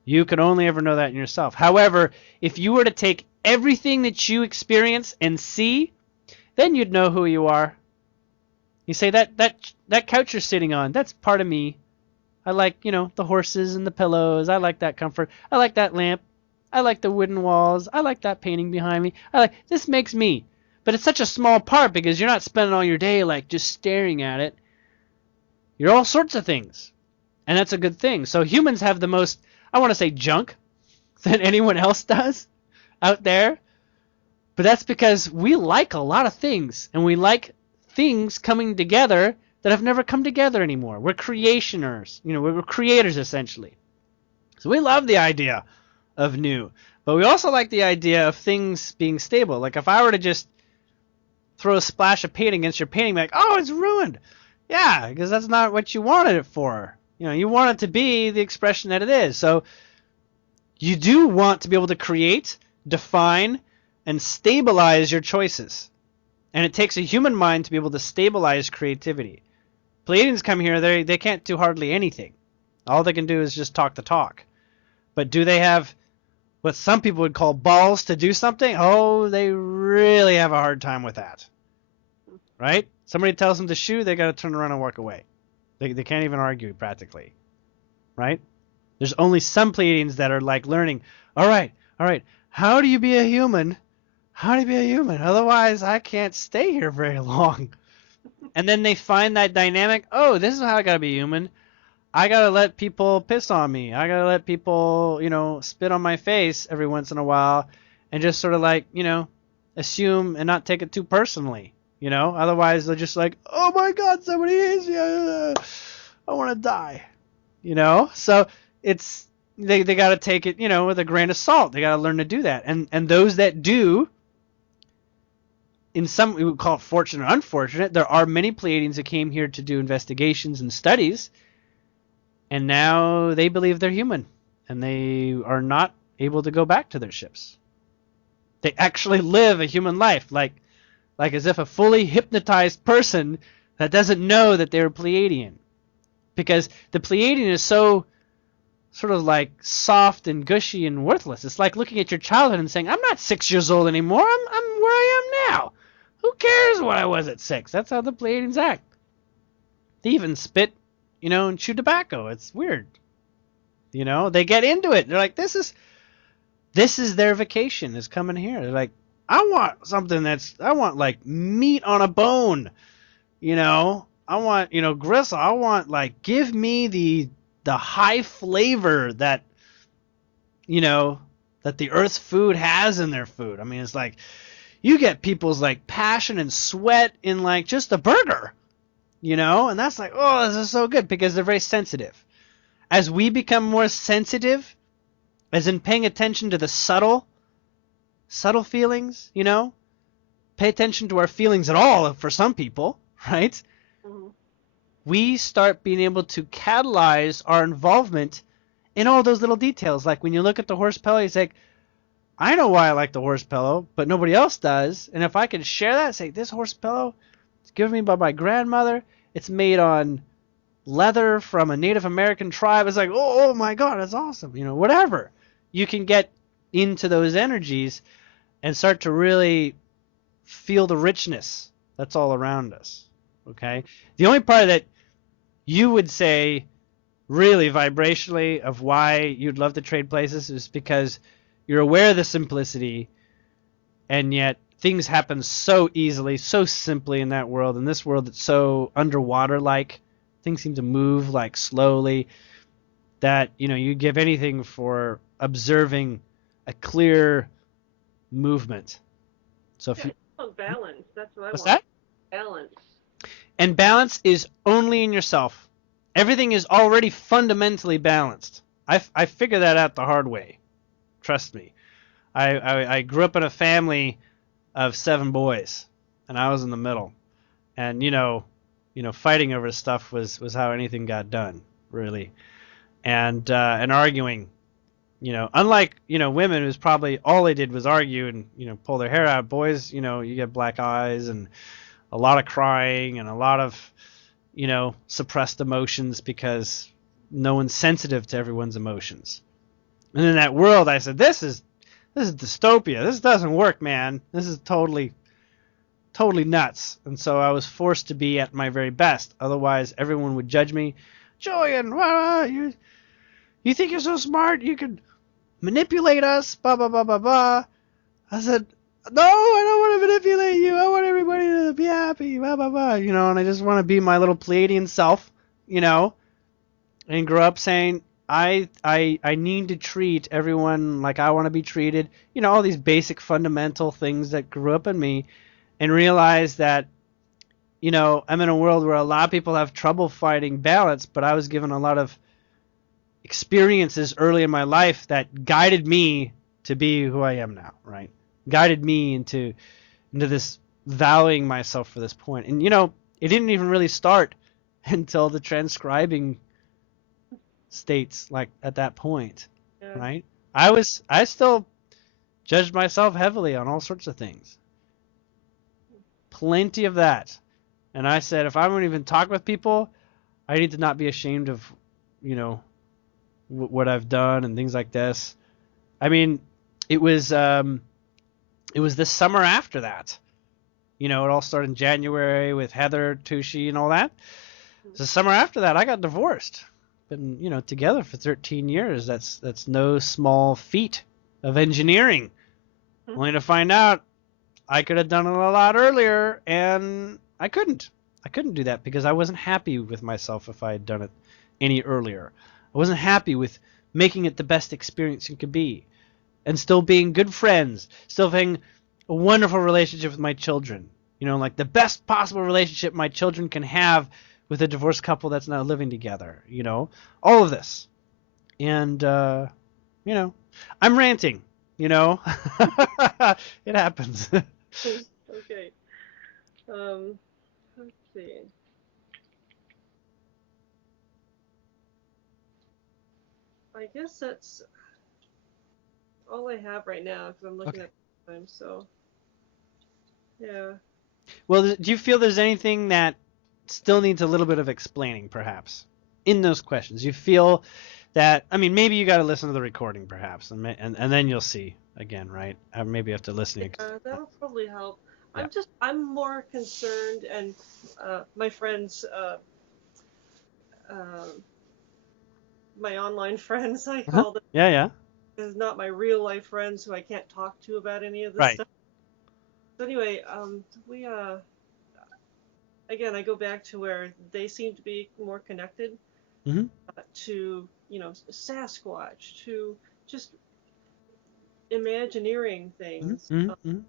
You can only ever know that in yourself. However, if you were to take everything that you experience and see, then you'd know who you are. You say, that couch you're sitting on, that's part of me. I like, the horses and the pillows. I like that comfort. I like that lamp. I like the wooden walls. I like that painting behind me. This makes me. But it's such a small part because you're not spending all your day like just staring at it. You're all sorts of things. And that's a good thing. So humans have the most, I want to say, junk than anyone else does out there. But that's because we like a lot of things. And we like things coming together that have never come together anymore. We're creationers. We're creators, essentially. So we love the idea of new. But we also like the idea of things being stable. Like if I were to just throw a splash of paint against your painting, like, oh, it's ruined. Yeah, because that's not what you wanted it for. You want it to be the expression that it is. So you do want to be able to create, define, and stabilize your choices. And it takes a human mind to be able to stabilize creativity. Pleiadians come here, they can't do hardly anything. All they can do is just talk the talk. But do they have what some people would call balls to do something? Oh, they really have a hard time with that. Right? Somebody tells them to shoo, they got to turn around and walk away. They can't even argue, practically. Right? There's only some Pleiadians that are like learning, all right, how do you be a human? How do you be a human? Otherwise, I can't stay here very long. And then they find that dynamic. Oh, this is how I gotta be human. I gotta let people piss on me. I gotta let people, spit on my face every once in a while, and just sort of like, assume and not take it too personally. Otherwise they're just like, oh my God, somebody hates me. I want to die. So it's they gotta take it, with a grain of salt. They gotta learn to do that. And those that do, in some we would call it fortunate or unfortunate. There are many Pleiadians that came here to do investigations and studies. And now they believe they're human, and they are not able to go back to their ships. They actually live a human life, like as if a fully hypnotized person that doesn't know that they're Pleiadian. Because the Pleiadian is so sort of like soft and gushy and worthless. It's like looking at your childhood and saying, I'm not 6 years old anymore. I'm where I am now. Who cares what I was at 6? That's how the Pleiadians act. They even spit, and chew tobacco. It's weird. They get into it. They're like, this is their vacation, is coming here. They're like, I want like meat on a bone. I want, gristle. I want like, give me the high flavor that, that the earth's food has in their food. I mean, it's like, you get people's like passion and sweat in like just a burger. And that's like, oh, this is so good, because they're very sensitive. As we become more sensitive, as in paying attention to the subtle feelings, pay attention to our feelings at all for some people, right? Mm-hmm. We start being able to catalyze our involvement in all those little details. Like when you look at the horse pillow, you say, I know why I like the horse pillow, but nobody else does. And if I could share that, say, this horse pillow, it's given me by my grandmother. It's made on leather from a Native American tribe. It's like, oh my God, that's awesome. Whatever. You can get into those energies and start to really feel the richness that's all around us. Okay? The only part that you would say really vibrationally of why you'd love to trade places is because you're aware of the simplicity, and yet things happen so easily, so simply in that world. In this world, it's so underwater-like. Things seem to move like slowly, that you give anything for observing a clear movement. So if balance, that's what I what's want. that? Balance. And balance is only in yourself. Everything is already fundamentally balanced. I figured that out the hard way. Trust me. I grew up in a family of 7 boys, and I was in the middle. And fighting over stuff was how anything got done, really. And arguing, unlike women, who's probably all they did was argue and pull their hair out. Boys, you get black eyes and a lot of crying and a lot of suppressed emotions, because no one's sensitive to everyone's emotions. And in that world, I said, this is dystopia. This doesn't work, man. This is totally nuts. And so I was forced to be at my very best. Otherwise, everyone would judge me. Julien, you think you're so smart? You could manipulate us, blah, blah, blah, blah, blah. I said, no, I don't want to manipulate you. I want everybody to be happy, blah, blah, blah. And I just want to be my little Pleiadian self, and grow up saying, I need to treat everyone like I want to be treated. All these basic fundamental things that grew up in me, and realize that, I'm in a world where a lot of people have trouble finding balance, but I was given a lot of experiences early in my life that guided me to be who I am now, right? Guided me into this valuing myself for this point. And, it didn't even really start until the transcribing states, like at that point, yeah. Right? I still judged myself heavily on all sorts of things. Plenty of that. And I said, if I'm going to even talk with people, I need to not be ashamed of, what I've done and things like this. I mean, it was this summer after that. It all started in January with Heather, Tushy, and all that. The summer after that, I got divorced. Been, together for 13 years. That's no small feat of engineering only to find out I could have done it a lot earlier, and I couldn't. I couldn't do that because I wasn't happy with myself if I had done it any earlier. I wasn't happy with making it the best experience it could be, and still being good friends, still having a wonderful relationship with my children. You know, like the best possible relationship my children can have with a divorced couple that's now living together. You know, all of this. And, you know, I'm ranting, you know. It happens. Okay. Let's see. I guess that's all I have right now because I'm looking Okay. at the time. So, yeah. Well, do you feel there's anything that still needs a little bit of explaining, perhaps, in those questions? You feel that, I mean, maybe you got to listen to the recording, perhaps, and then you'll see again, right? Maybe you have to listen. Yeah, that'll probably help. Yeah. I'm more concerned, and my friends, my online friends, I Uh-huh. call them, Yeah, yeah. is not my real life friends who I can't talk to about any of this Right. stuff. So anyway, we again, I go back to where they seem to be more connected Mm-hmm. to, Sasquatch, to just imagineering things. Mm-hmm. Mm-hmm.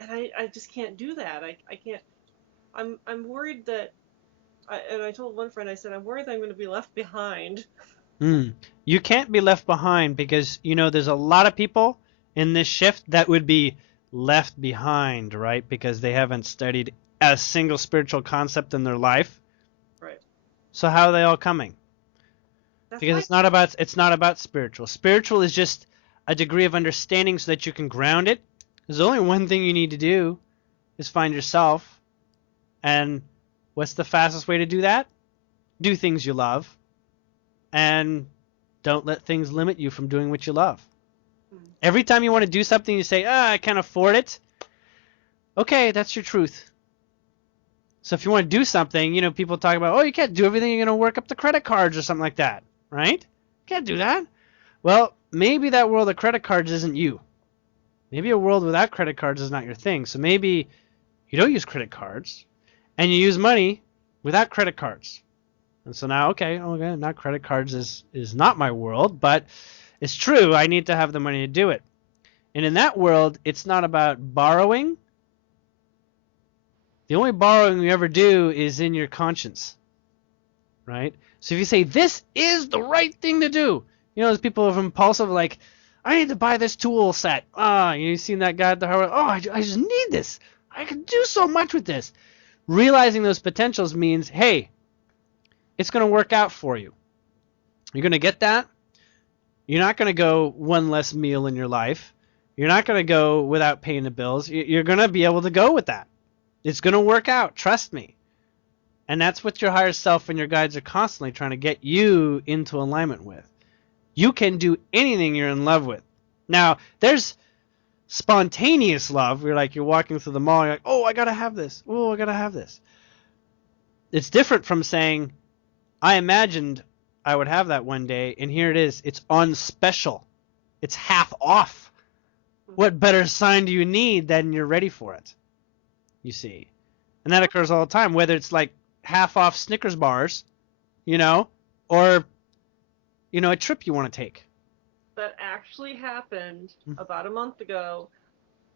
And I just can't do that. I can't. I'm worried that, and I told one friend, I said, I'm worried that I'm going to be left behind. Mm. You can't be left behind because, you know, there's a lot of people in this shift that would be left behind, right? Because they haven't studied a single spiritual concept in their life. Right. So how are they all coming? That's Because why. it's not about spiritual. Spiritual is just a degree of understanding so that you can ground it. There's only one thing you need to do is find yourself. And what's the fastest way to do that? Do things you love. And don't let things limit you from doing what you love. Every time you want to do something, you say, I can't afford it. Okay, that's your truth. So if you want to do something, you know, people talk about, oh, you can't do everything. You're going to work up the credit cards or something like that, right? You can't do that. Well, maybe that world of credit cards isn't you. Maybe a world without credit cards is not your thing. So maybe you don't use credit cards and you use money without credit cards. And so now, okay, now credit cards is not my world, but it's true. I need to have the money to do it. And in that world, it's not about borrowing. The only borrowing you ever do is in your conscience, right? So if you say, this is the right thing to do, you know, there's people who are impulsive, like, I need to buy this tool set. You've seen that guy at the hardware. I just need this. I can do so much with this. Realizing those potentials means, hey, it's going to work out for you. You're going to get that. You're not going to go one less meal in your life. You're not going to go without paying the bills. You're going to be able to go with that. It's going to work out. Trust me. And that's what your higher self and your guides are constantly trying to get you into alignment with. You can do anything you're in love with. Now, there's spontaneous love. You're walking through the mall. You're like, oh, I got to have this. Oh, I got to have this. It's different from saying, I imagined I would have that one day, and here it is. It's on special. It's half off. What better sign do you need than you're ready for it? You see. And that occurs all the time, whether it's like half off Snickers bars, you know, or, you know, a trip you want to take. That actually happened about a month ago.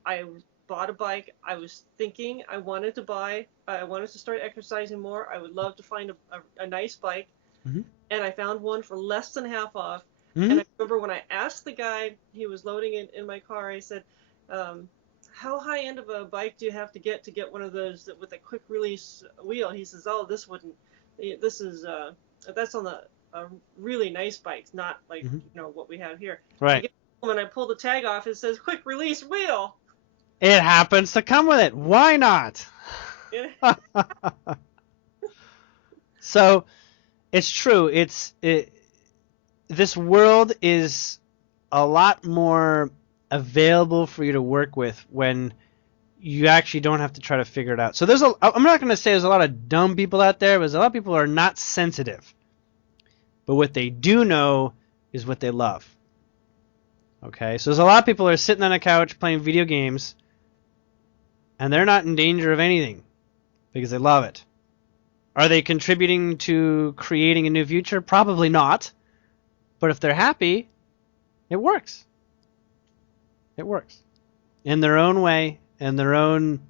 I bought a bike. I was thinking I wanted to start exercising more. I would love to find a nice bike. Mm-hmm. And I found one for less than half off. Mm-hmm. And I remember when I asked the guy, he was loading it in my car, I said, how high end of a bike do you have to get one of those with a quick release wheel? He says, oh, this is that's on the really nice bikes, not like what we have here. Right. When I pull the tag off, it says quick release wheel. It happens to come with it. Why not? So it's true. This world is a lot more available for you to work with when you actually don't have to try to figure it out. So I'm not going to say there's a lot of dumb people out there, but there's a lot of people who are not sensitive. But what they do know is what they love. Okay, so there's a lot of people who are sitting on a couch playing video games, and they're not in danger of anything because they love it. Are they contributing to creating a new future? Probably not. But if they're happy, it works. It works. In their own way, in their own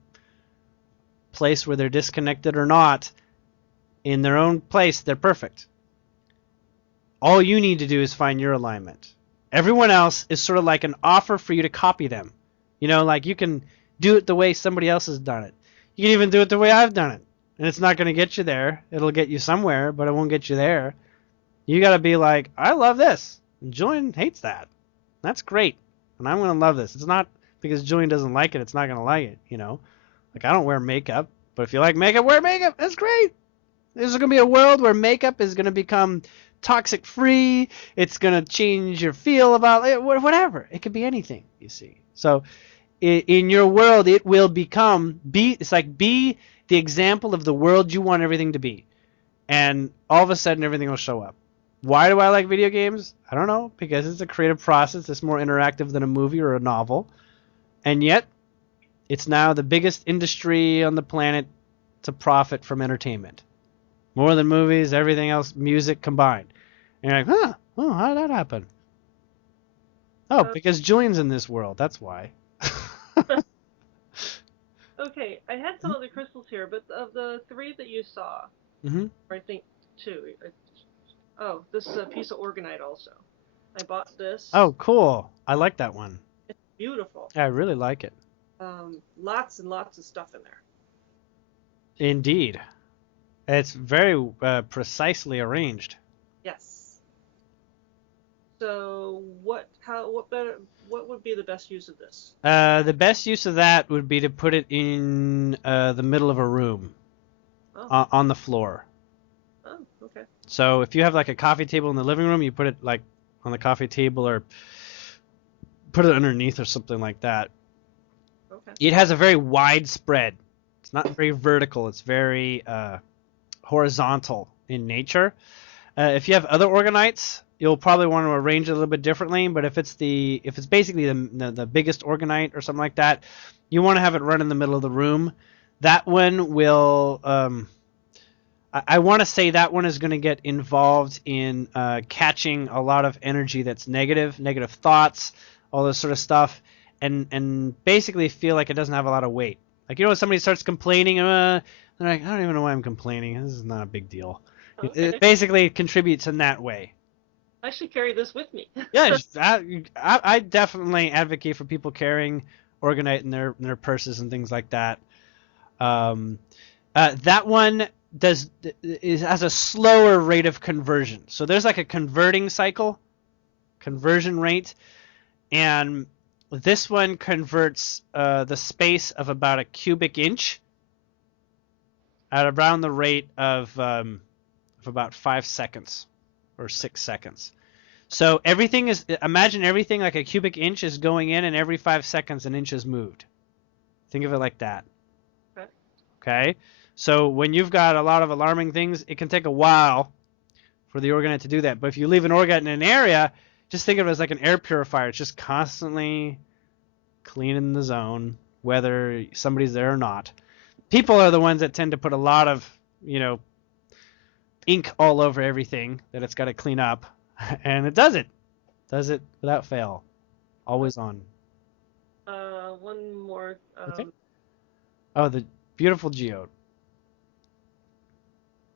place where they're disconnected or not, in their own place, they're perfect. All you need to do is find your alignment. Everyone else is sort of like an offer for you to copy them. You know, like you can do it the way somebody else has done it. You can even do it the way I've done it. And it's not going to get you there. It'll get you somewhere, but it won't get you there. You got to be like, I love this. And Julien hates that. That's great. And I'm going to love this. It's not because Julien doesn't like it, it's not going to like it, you know. Like, I don't wear makeup, but if you like makeup, wear makeup. That's great. There's going to be a world where makeup is going to become toxic free. It's going to change your feel about it, whatever. It could be anything, you see. So in your world, it will become, it's like be the example of the world you want everything to be. And all of a sudden, everything will show up. Why do I like video games? I don't know. Because it's a creative process. It's more interactive than a movie or a novel. And yet, it's now the biggest industry on the planet to profit from entertainment. More than movies, everything else, music combined. And you're like, oh, how did that happen? Oh, because Julien's in this world. That's why. Okay, I had some of the crystals here, but of the 3 that you saw, or I think 2. Oh, this is a piece of orgonite also. I bought this. Oh, cool. I like that one. It's beautiful. Yeah, I really like it. Lots and lots of stuff in there. Indeed. It's very precisely arranged. Yes. So what would be the best use of this? The best use of that would be to put it in the middle of a room, on the floor. Oh, okay. So if you have like a coffee table in the living room, you put it like on the coffee table or put it underneath or something like that. Okay. It has a very wide spread. It's not very vertical. It's very horizontal in nature. If you have other organites, you'll probably want to arrange it a little bit differently. But if it's basically the biggest organite or something like that, you want to have it run in the middle of the room. That one will. I want to say that one is going to get involved in catching a lot of energy that's negative thoughts, all this sort of stuff, and basically feel like it doesn't have a lot of weight. Like, you know, when somebody starts complaining, they're like, I don't even know why I'm complaining. This is not a big deal. Okay. It basically contributes in that way. I should carry this with me. Yeah, I definitely advocate for people carrying organite in their purses and things like that. That one has a slower rate of conversion. So there's like a conversion rate, and this one converts the space of about a cubic inch at around the rate of about 5 seconds or 6 seconds. So imagine everything like a cubic inch is going in, and every 5 seconds an inch is moved. Think of it like that. Okay? So when you've got a lot of alarming things, it can take a while for the organite to do that. But if you leave an organite in an area, just think of it as like an air purifier. It's just constantly cleaning the zone, whether somebody's there or not. People are the ones that tend to put a lot of, ink all over everything that it's got to clean up. And it does it without fail. Always on. One more. Okay. Oh, the beautiful geode.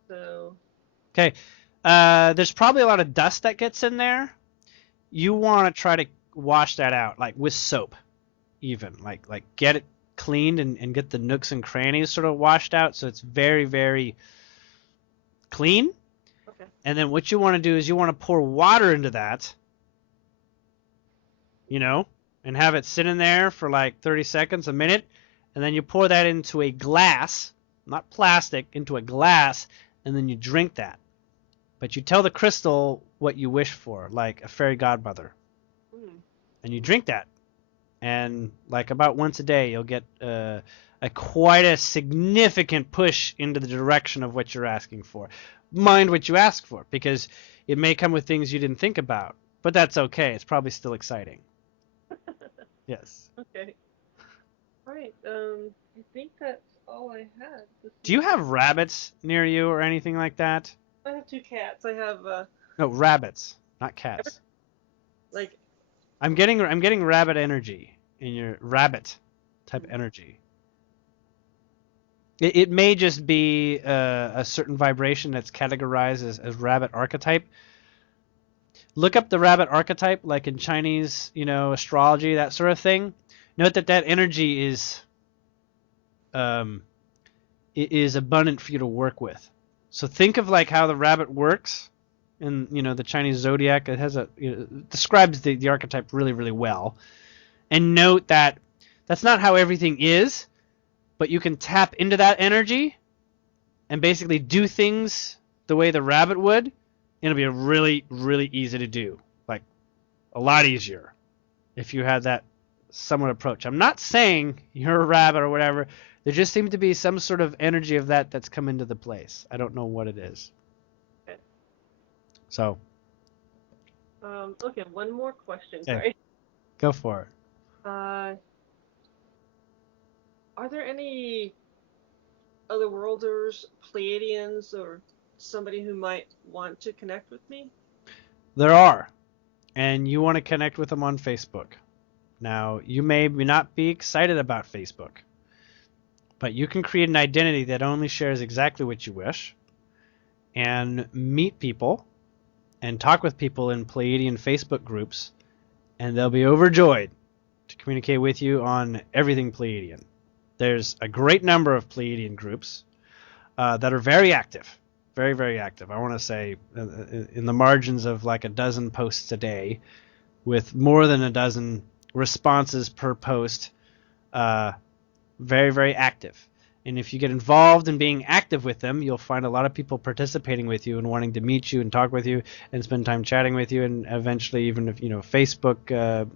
So. Okay. There's probably a lot of dust that gets in there. You want to try to wash that out, like with soap, even. Like get it cleaned and get the nooks and crannies sort of washed out, so it's very, very clean. Okay. And then what you want to do is you want to pour water into that, and have it sit in there for like 30 seconds, a minute, and then you pour that into a glass, not plastic, into a glass, and then you drink that. But you tell the crystal what you wish for, like a fairy godmother. And you drink that. And like about once a day, you'll get quite a significant push into the direction of what you're asking for. Mind what you ask for, because it may come with things you didn't think about. But that's okay. It's probably still exciting. Yes. Okay. All right. I think that's all I had. Do you have rabbits near you or anything like that? I have two cats. I have No, rabbits, not cats. like I'm getting rabbit energy in your rabbit type energy. It may just be a certain vibration that's categorized as rabbit archetype. Look up the rabbit archetype, like in Chinese, astrology, that sort of thing. Note that energy um, is abundant for you to work with. So think of like how the rabbit works in the Chinese zodiac. It has describes the archetype really, really well. And note that that's not how everything is, but you can tap into that energy and basically do things the way the rabbit would, and it'll be really, really easy to do. Like a lot easier if you had that somewhat approach. I'm not saying you're a rabbit or whatever. There just seems to be some sort of energy of that's come into the place. I don't know what it is. okay. So. Okay, one more question. Okay. Sorry. Go for it. Are there any other worlders, Pleiadians, or somebody who might want to connect with me? There are, and you want to connect with them on Facebook. Now, you may not be excited about Facebook, but you can create an identity that only shares exactly what you wish and meet people and talk with people in Pleiadian Facebook groups, and they'll be overjoyed to communicate with you on everything Pleiadian. There's a great number of Pleiadian groups that are very active, very, very active. I want to say in the margins of like a dozen posts a day with more than a dozen responses per post. Very, very active. And if you get involved in being active with them, you'll find a lot of people participating with you and wanting to meet you and talk with you and spend time chatting with you, and eventually even if Facebook,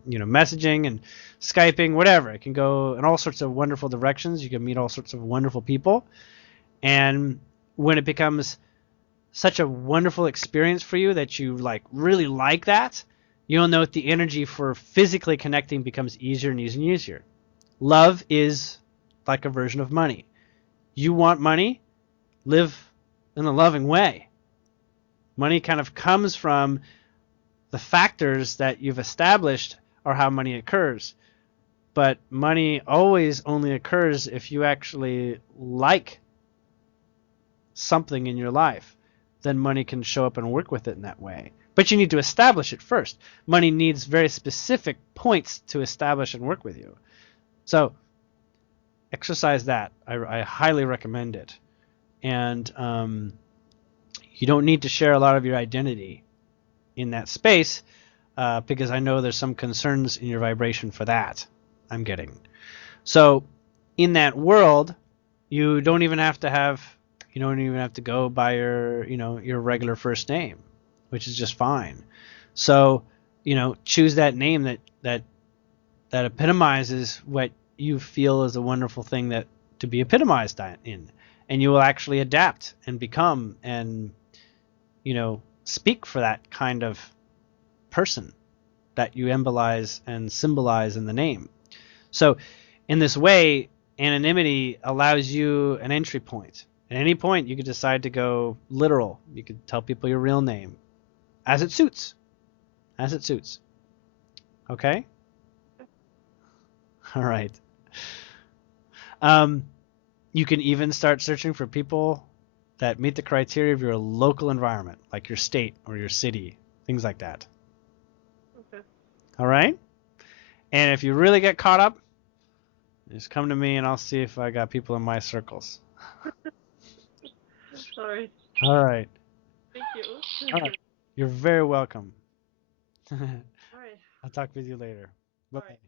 messaging and Skyping, whatever. It can go in all sorts of wonderful directions. You can meet all sorts of wonderful people. And when it becomes such a wonderful experience for you that you really like that, you'll note the energy for physically connecting becomes easier and easier and easier. Love is like a version of money. You want money? Live in a loving way. Money kind of comes from the factors that you've established are how money occurs. But money always only occurs if you actually like something in your life. Then money can show up and work with it in that way. But you need to establish it first. Money needs very specific points to establish and work with you. So exercise that. I highly recommend it. And you don't need to share a lot of your identity in that space because I know there's some concerns in your vibration for that I'm getting. So in that world, you don't even have to go by your regular first name, which is just fine. So, choose that name that epitomizes what you feel is a wonderful thing that to be epitomized in, and you will actually adapt and become and speak for that kind of person that you embolize and symbolize in the name. So in this way, anonymity allows you an entry point. At any point, you could decide to go literal. You could tell people your real name as it suits. As it suits. Okay? All right. You can even start searching for people that meet the criteria of your local environment, like your state or your city, things like that. Okay. All right? And if you really get caught up, just come to me and I'll see if I got people in my circles. Sorry. All right. Thank you. All right. You're very welcome. All right. I'll talk with you later. Bye. All right.